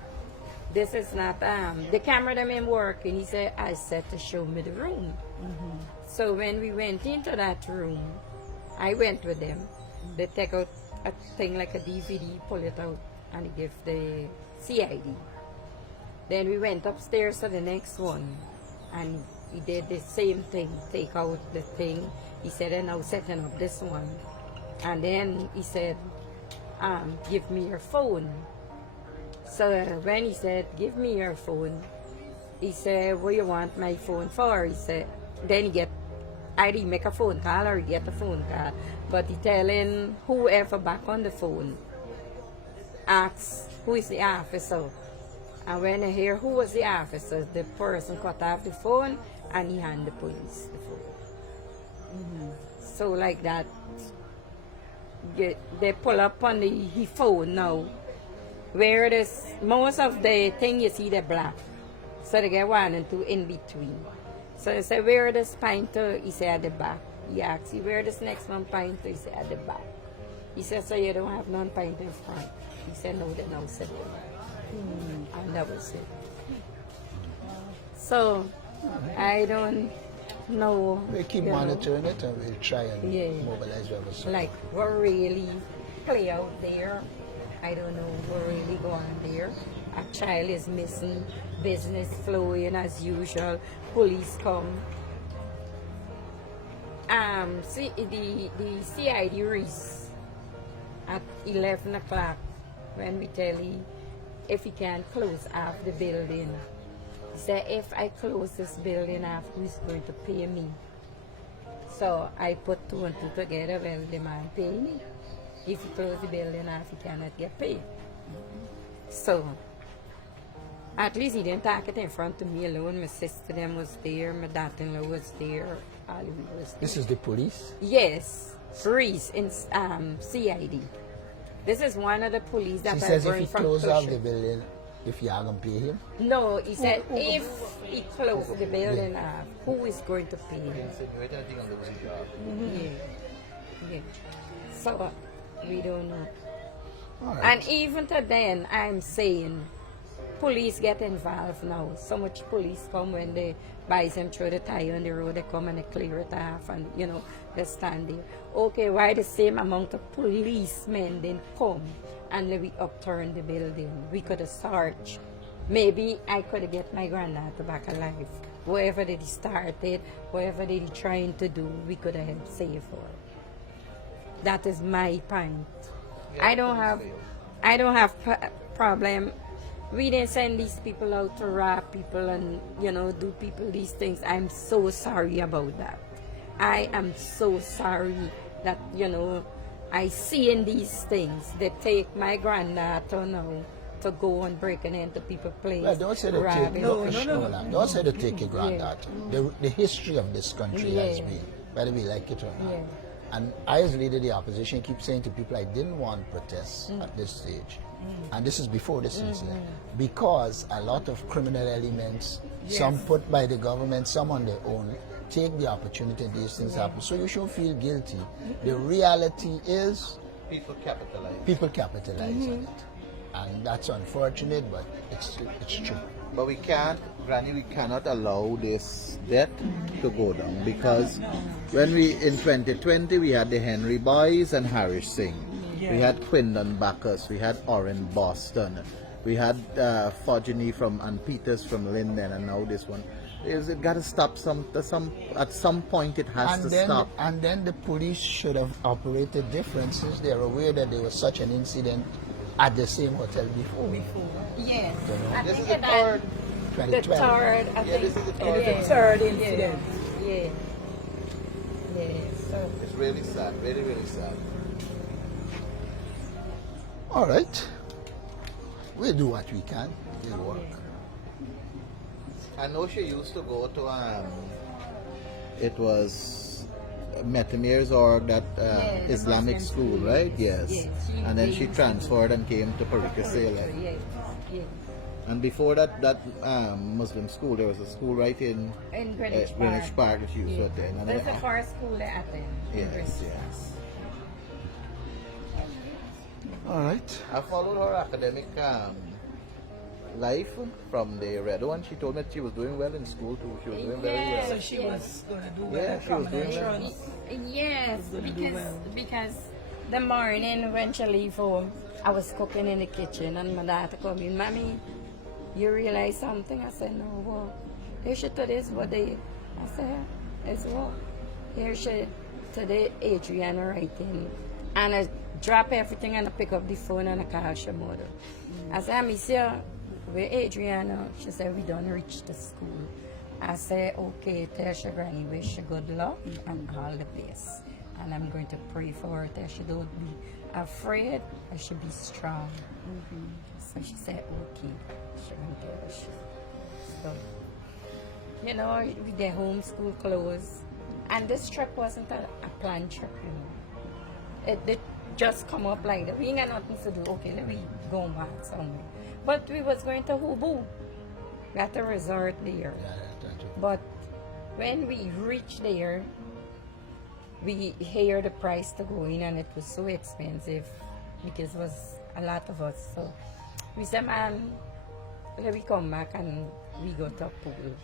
this is not, the camera them ain't working. He said, I said to show me the room. So when we went into that room, I went with them. They take out a thing like a DVD, pull it out, and give the CID. Then we went upstairs to the next one, and he did the same thing, take out the thing. He said, and now setting up this one. And then he said, give me your phone. So when he said, give me your phone, he said, what you want my phone for? He said, then he get, either he make a phone call or he get a phone call. But he telling whoever back on the phone, asks who is the officer. And when I hear who was the officer, the person cut off the phone and he hand the police the phone. So like that, they pull up on the phone now, where it is, most of the thing you see, they're black. So they get 1 and 2 in between. So they say, where this pointer? He said, at the back. He asked, where this next one pointer? He said, at the back. He said, so you don't have none pointer in front? He said, no, they now said and that was it. So, I don't know. We keep monitoring it and we'll try and mobilize whatever. Like, what really play out there, I don't know what really go on there. A child is missing, business flowing as usual, police come. See, the CID reads at 11 o'clock when we tell him if he can close off the building. He said, if I close this building off, who's going to pay me? So I put 2 and 2 together, well, the man pay me. If he close the building off, he cannot get paid. So, at least he didn't take it in front of me alone. My sister them was there, my daughter-in-law was there, all of them was there. This is the police? Yes, Reese in CID. This is one of the police that He I says if bring he from close off Cushing. the building, if you are going to pay him? No, he said if he closes the building off, who is going to pay him? Yeah. So, we don't know. Right. And even to then, I'm saying, police get involved now. So much police come when they buy them through the tire on the road, they come and they clear it off and, they stand there. Okay, why the same amount of policemen then come and we upturn the building? We could have searched. Maybe I could have get my granddaughter back alive. Whatever they started, whatever they trying to do, we could have helped save her. That is my point. I don't have problem. We didn't send these people out to rob people and do people these things. I'm so sorry about that. I am so sorry that I see in these things. They take my granddaughter now to go and breaking into people's place. Well, don't say they take, don't say they take your granddaughter. The history of this country has been, whether we like it or not. And I, as leader of the opposition, keep saying to people I didn't want protests at this stage. And this is before this incident. Because a lot of criminal elements, some put by the government, some on their own, take the opportunity these things happen. So you should feel guilty. The reality is people capitalize. People capitalize on it. And that's unfortunate, but it's true. But we can't, Granny, we cannot allow this debt to go down, because when in 2020 we had the Henry Boys and Harris Singh, we had Quindon Bacchus, we had Oren Boston, we had Fogeny and Peters from Linden, and now this one. It got to stop at some point it has to stop. And then the police should have operated differences. They're aware that there was such an incident at the same hotel before. Yes. This is the third. 2012. The third, I think. This is the It is the third incident. Yeah. So. It's really sad, really, really sad. All right. We'll do what we can. We'll work. I know she used to go to it was Metamir's or that Islamic school, right? Yes. And then she transferred and came to Parikasela. And before that Muslim school, there was a school right in Greenwich Park that she used to attend. That's the first school I attend. Yes. All right. I followed her academic life from the red one. She told me that she was doing well in school too. She was doing very well. So she was going to do well. Yeah, she was doing well. Yes, because the morning when she leave home, I was cooking in the kitchen and my daughter come in, Mommy, you realize something? I said, no, what? Here she today's what day. I said, it's what? Here she today Adriana writing. And I drop everything and I pick up the phone and I call her mother. I said, Miss here, where Adriana? She said, we don't reach the school. I said, okay, tell your granny wish her good luck and all the best. And I'm going to pray for her. Tell she don't be afraid, I should be strong. So she said, okay. She went to her. So, you know, with their homeschool clothes. And this trip wasn't a planned trip, you know. It just come up like that. We ain't got nothing to do. Okay, let me go back somewhere. But we was going to Hubu. Got a resort there. But when we reached there, we heard the price to go in and it was so expensive because it was a lot of us. So we said, man, let me come back and we go to a pool.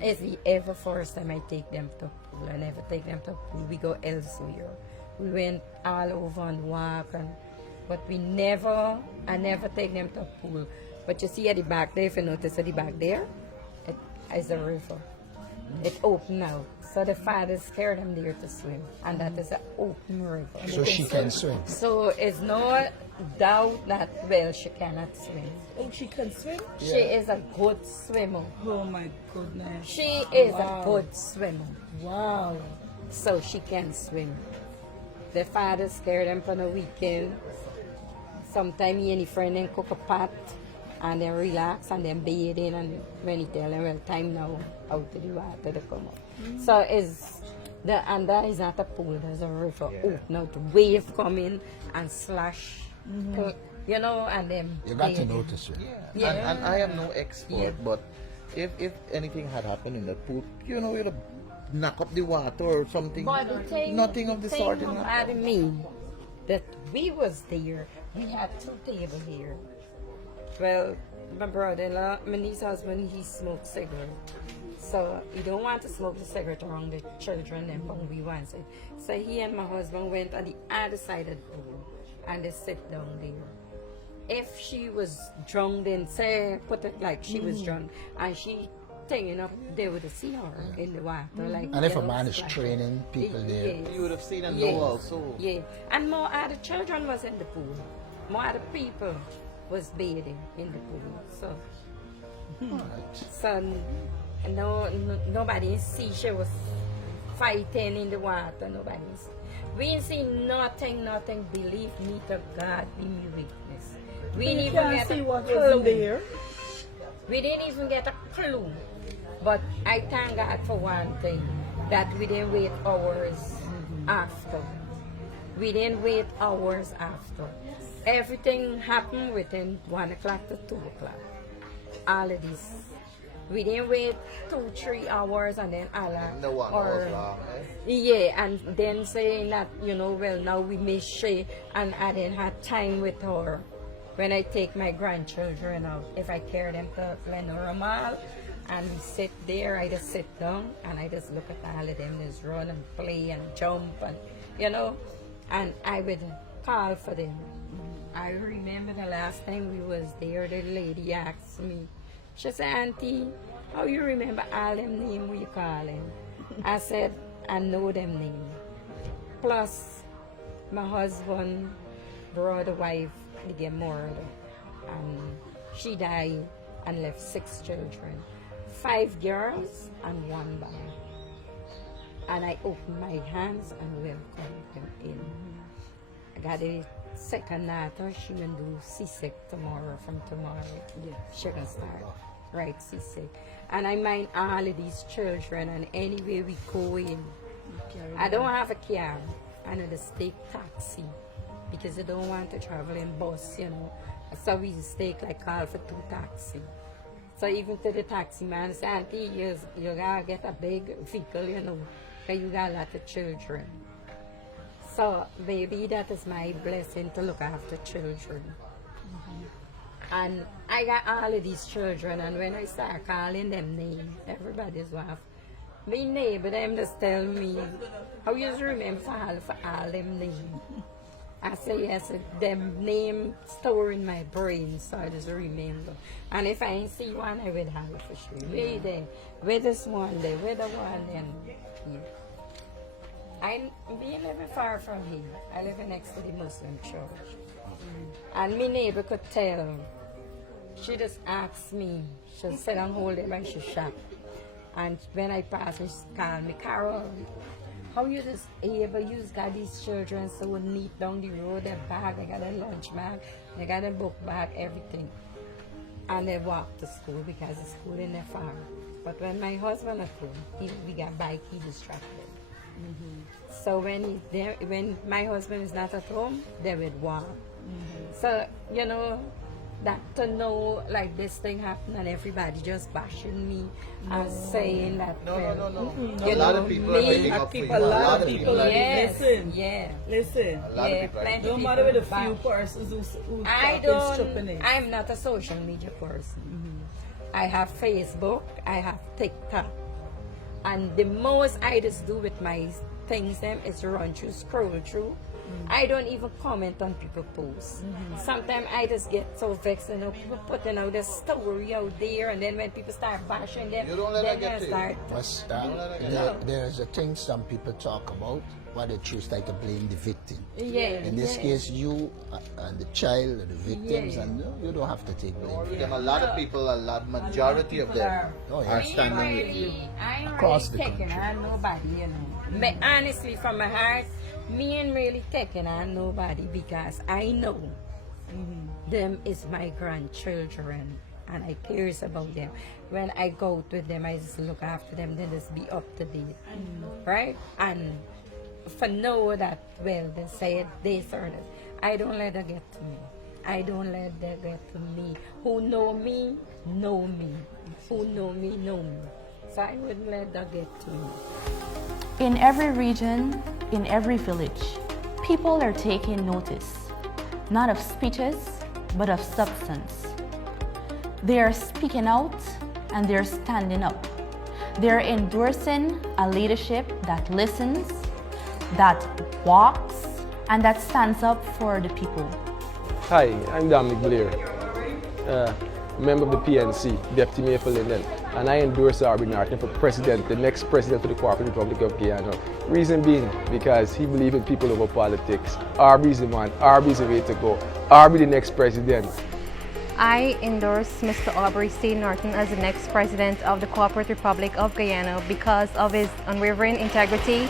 If we ever first time I take them to pool, I never take them to pool, we go elsewhere. We went all over and walk, but I never take them to pool. But you see at the back there, if you notice at the back there, it is a river. It open out. So the father scared them there to swim. And that is an open river. So she can swim. So it's no doubt that, well, she cannot swim. Oh, she can swim? She is a good swimmer. Oh my goodness. She is a good swimmer. Wow. So she can swim. The father scared them for the weekend. Sometimes he and his friend then cook a pot and then relax and then bathe in, and when he tell them, well, time now out to the water to come up. So and that is not a pool, there's a river. Open out, the wave coming and slash, you know, and then you got to notice it. Yeah. And I am no expert, but if anything had happened in the pool, you know, you'd have knock up the water or something. But the thing, nothing of the sort. I mean, that we was there, we had 2 tables here. Well, my brother-in-law, my niece's husband, he smoked cigarette. So you don't want to smoke the cigarette around the children and we want it. So he and my husband went on the other side of the pool and they sit down there. If she was drunk, then say, put it like she was drunk and she taking up, they would see her in the water. Like, and if a man is training people there, you would have seen and know also. Yeah, and more other children was in the pool. More other people was bathing in the pool. So nobody see she was fighting in the water. We didn't see nothing. Believe me, to God be my witness. We didn't even get a clue. There. We didn't even get a clue. But I thank God for one thing, that we didn't wait hours after. We didn't wait hours after. Everything happened within 1 o'clock to 2 o'clock. All of this. We didn't wait 2-3 hours and then no one was wrong, yeah, and then saying that, you know, well, now we miss she and I didn't have time with her. When I take my grandchildren out, if I carry them to Glenora Mall and we sit there, I just sit down and I just look at all of them, just run and play and jump and, you know, and I would call for them. I remember the last time we was there, the lady asked me, she said, Auntie, how you remember all them names we call them? I said, I know them names. Plus, my husband, brother, wife, they get murdered. And she died and left 6 children. 5 girls and 1 boy. And I opened my hands and welcomed them in. I got a second daughter, she will do C6 tomorrow, from tomorrow. Yeah, she can start right C6. And I mind all of these children, and anywhere we go in, I don't have a car. I know just take taxi because I don't want to travel in bus, you know. So we just take like call for 2 taxi. So even to the taxi man say, Auntie, you gotta get a big vehicle, you know, because you got a lot of children. So maybe that is my blessing, to look after children. And I got all of these children, and when I start calling them names, everybody's laugh. My neighbor, them just tell me, how you remember for all them names? I say yes, them name store in my brain, so I just remember. And if I ain't see one, I would have it for sure. Where there, where this one there, where the one then. Yeah. We live far from here. I live next to the Muslim church. And my neighbor could tell. She just asked me. She said and hold them and she shot. And when I pass, she called me, Carol, how you just able use got these children so neat down the road, their bag, they got a lunch bag, they got a book bag, everything. And they walk to school because the school in their farm. But when my husband at home, we got bike, he distracted. So when my husband is not at home, they would walk. So, you know, that to know like this thing happened and everybody just bashing me and saying that A lot of people are making up for you. A lot of people are listen. Yeah. Listen. A lot of people are No matter with a few persons who I'm not a social media person. I have Facebook, I have TikTok. And the most I just do with my things them is run through, scroll through. I don't even comment on people's posts. Sometimes I just get so vexed, you know, people putting out their story out there, and then when people start bashing them, you don't let then that get they start. There's a thing some people talk about, what they choose like to blame the victim. In this case, you and the child are the victims, and you don't have to take blame. A lot of people, majority of them are standing with you. Across the country. On nobody, you know. But honestly, from my heart, me ain't really taking on nobody because I know them is my grandchildren and I cares about them. When I go out with them, I just look after them, then just be up to date, right? And for know that, well, they say they serve it. I don't let that get to me. I don't let that get to me. Who know me, know me. Who know me, know me. So I wouldn't let that get to me. In every region, in every village, people are taking notice, not of speeches, but of substance. They are speaking out and they're standing up. They're endorsing a leadership that listens, that walks, and that stands up for the people. Hi, I'm Dominic Blair, member of the PNC, Deputy Mayor for Linden, and I endorse Aubrey Norton for president, the next president of the Cooperative Republic of Guyana. Reason being, because he believes in people over politics. Aubrey's the man, Aubrey's the way to go. Aubrey the next president. I endorse Mr. Aubrey C. Norton as the next president of the Cooperative Republic of Guyana because of his unwavering integrity,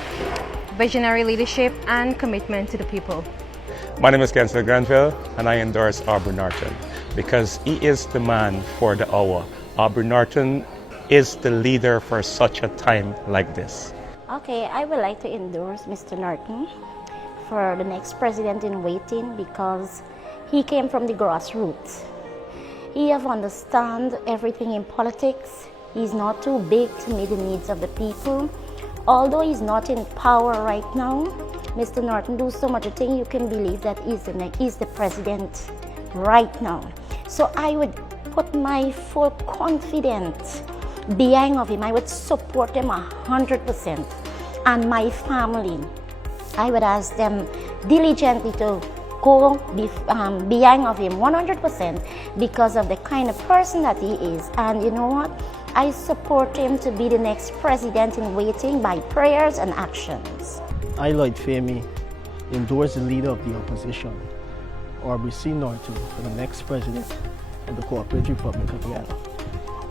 visionary leadership, and commitment to the people. My name is Councillor Granville, and I endorse Aubrey Norton because he is the man for the hour. Aubrey Norton is the leader for such a time like this. Okay, I would like to endorse Mr. Norton for the next president in waiting because he came from the grassroots. He have understand everything in politics. He's not too big to meet the needs of the people. Although he's not in power right now, Mr. Norton do so much thing you can believe that he's the president right now. So I would put my full confidence behind of him. I would support him 100%. And my family, I would ask them diligently to go behind of him 100% because of the kind of person that he is. And you know what? I support him to be the next president in waiting by prayers and actions. I, Lloyd Femi, endorse the leader of the opposition, Aubrey C. Norton, for the next president of the Cooperative Republic of Guyana.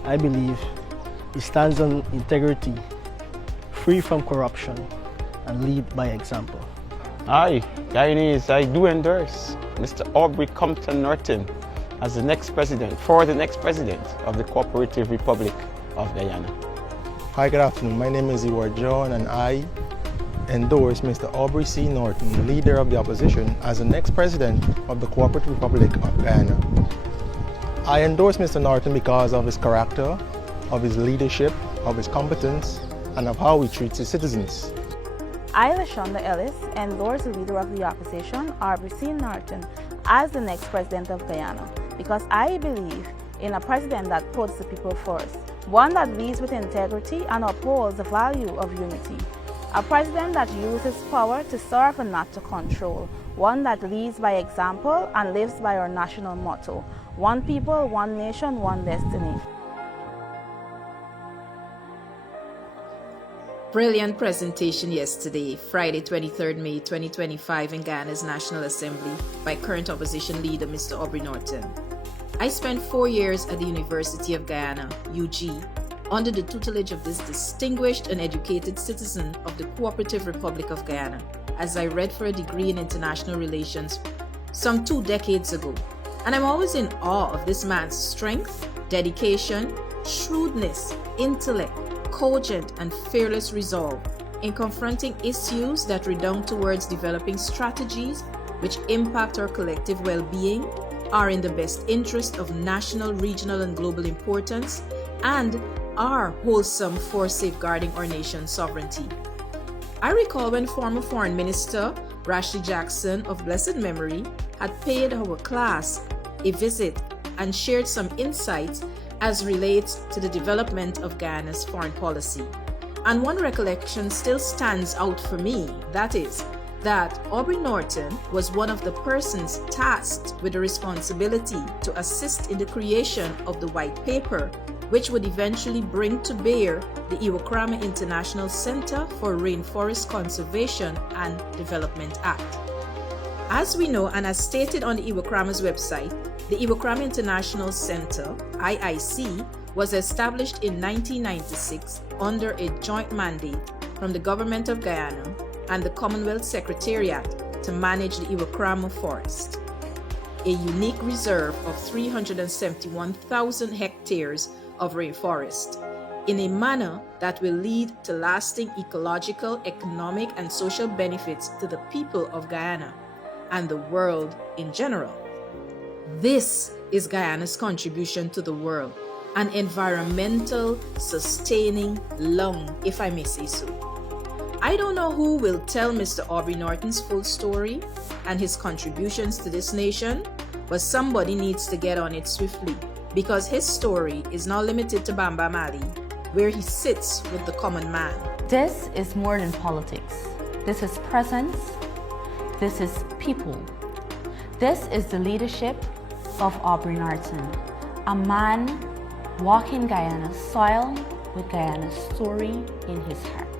I believe he stands on integrity, free from corruption, and lead by example. Hi, Guyanese, I do endorse Mr. Aubrey Compton Norton as the next president, of the Cooperative Republic of Guyana. Hi, good afternoon. My name is Edward John, and I endorse Mr. Aubrey C. Norton, leader of the opposition, as the next president of the Cooperative Republic of Guyana. I endorse Mr. Norton because of his character, of his leadership, of his competence, and of how he treats his citizens. I, Lashonda Ellis, endorse the leader of the opposition, Aubrey C. Norton, as the next president of Guyana because I believe in a president that puts the people first, one that leads with integrity and upholds the value of unity, a president that uses power to serve and not to control, one that leads by example and lives by our national motto, one people, one nation, one destiny. Brilliant presentation yesterday, Friday 23rd May 2025 in Guyana's National Assembly by current opposition leader Mr. Aubrey Norton. I spent 4 years at the University of Guyana, UG, under the tutelage of this distinguished and educated citizen of the Cooperative Republic of Guyana, as I read for a degree in international relations some 2 decades ago. And I'm always in awe of this man's strength, dedication, shrewdness, intellect, cogent and fearless resolve in confronting issues that redound towards developing strategies which impact our collective well-being, are in the best interest of national, regional and global importance, and are wholesome for safeguarding our nation's sovereignty. I recall when former Foreign Minister Rashid Jackson of blessed memory had paid our class a visit and shared some insights as relates to the development of Guyana's foreign policy. And one recollection still stands out for me, that is, that Aubrey Norton was one of the persons tasked with the responsibility to assist in the creation of the white paper, which would eventually bring to bear the Iwokrama International Center for Rainforest Conservation and Development Act. As we know, and as stated on the Iwokrama's website, the Iwokrama International Center, IIC, was established in 1996 under a joint mandate from the Government of Guyana and the Commonwealth Secretariat to manage the Iwokrama Forest, a unique reserve of 371,000 hectares of rainforest, in a manner that will lead to lasting ecological, economic, and social benefits to the people of Guyana and the world in general. This is Guyana's contribution to the world, an environmental sustaining lung, if I may say so. I don't know who will tell Mr. Aubrey Norton's full story and his contributions to this nation, but somebody needs to get on it swiftly, because his story is not limited to Bamba Mali, where he sits with the common man. This is more than politics. This is presence. This is people. This is the leadership of Aubrey Norton, a man walking Guyana's soil with Guyana's story in his heart.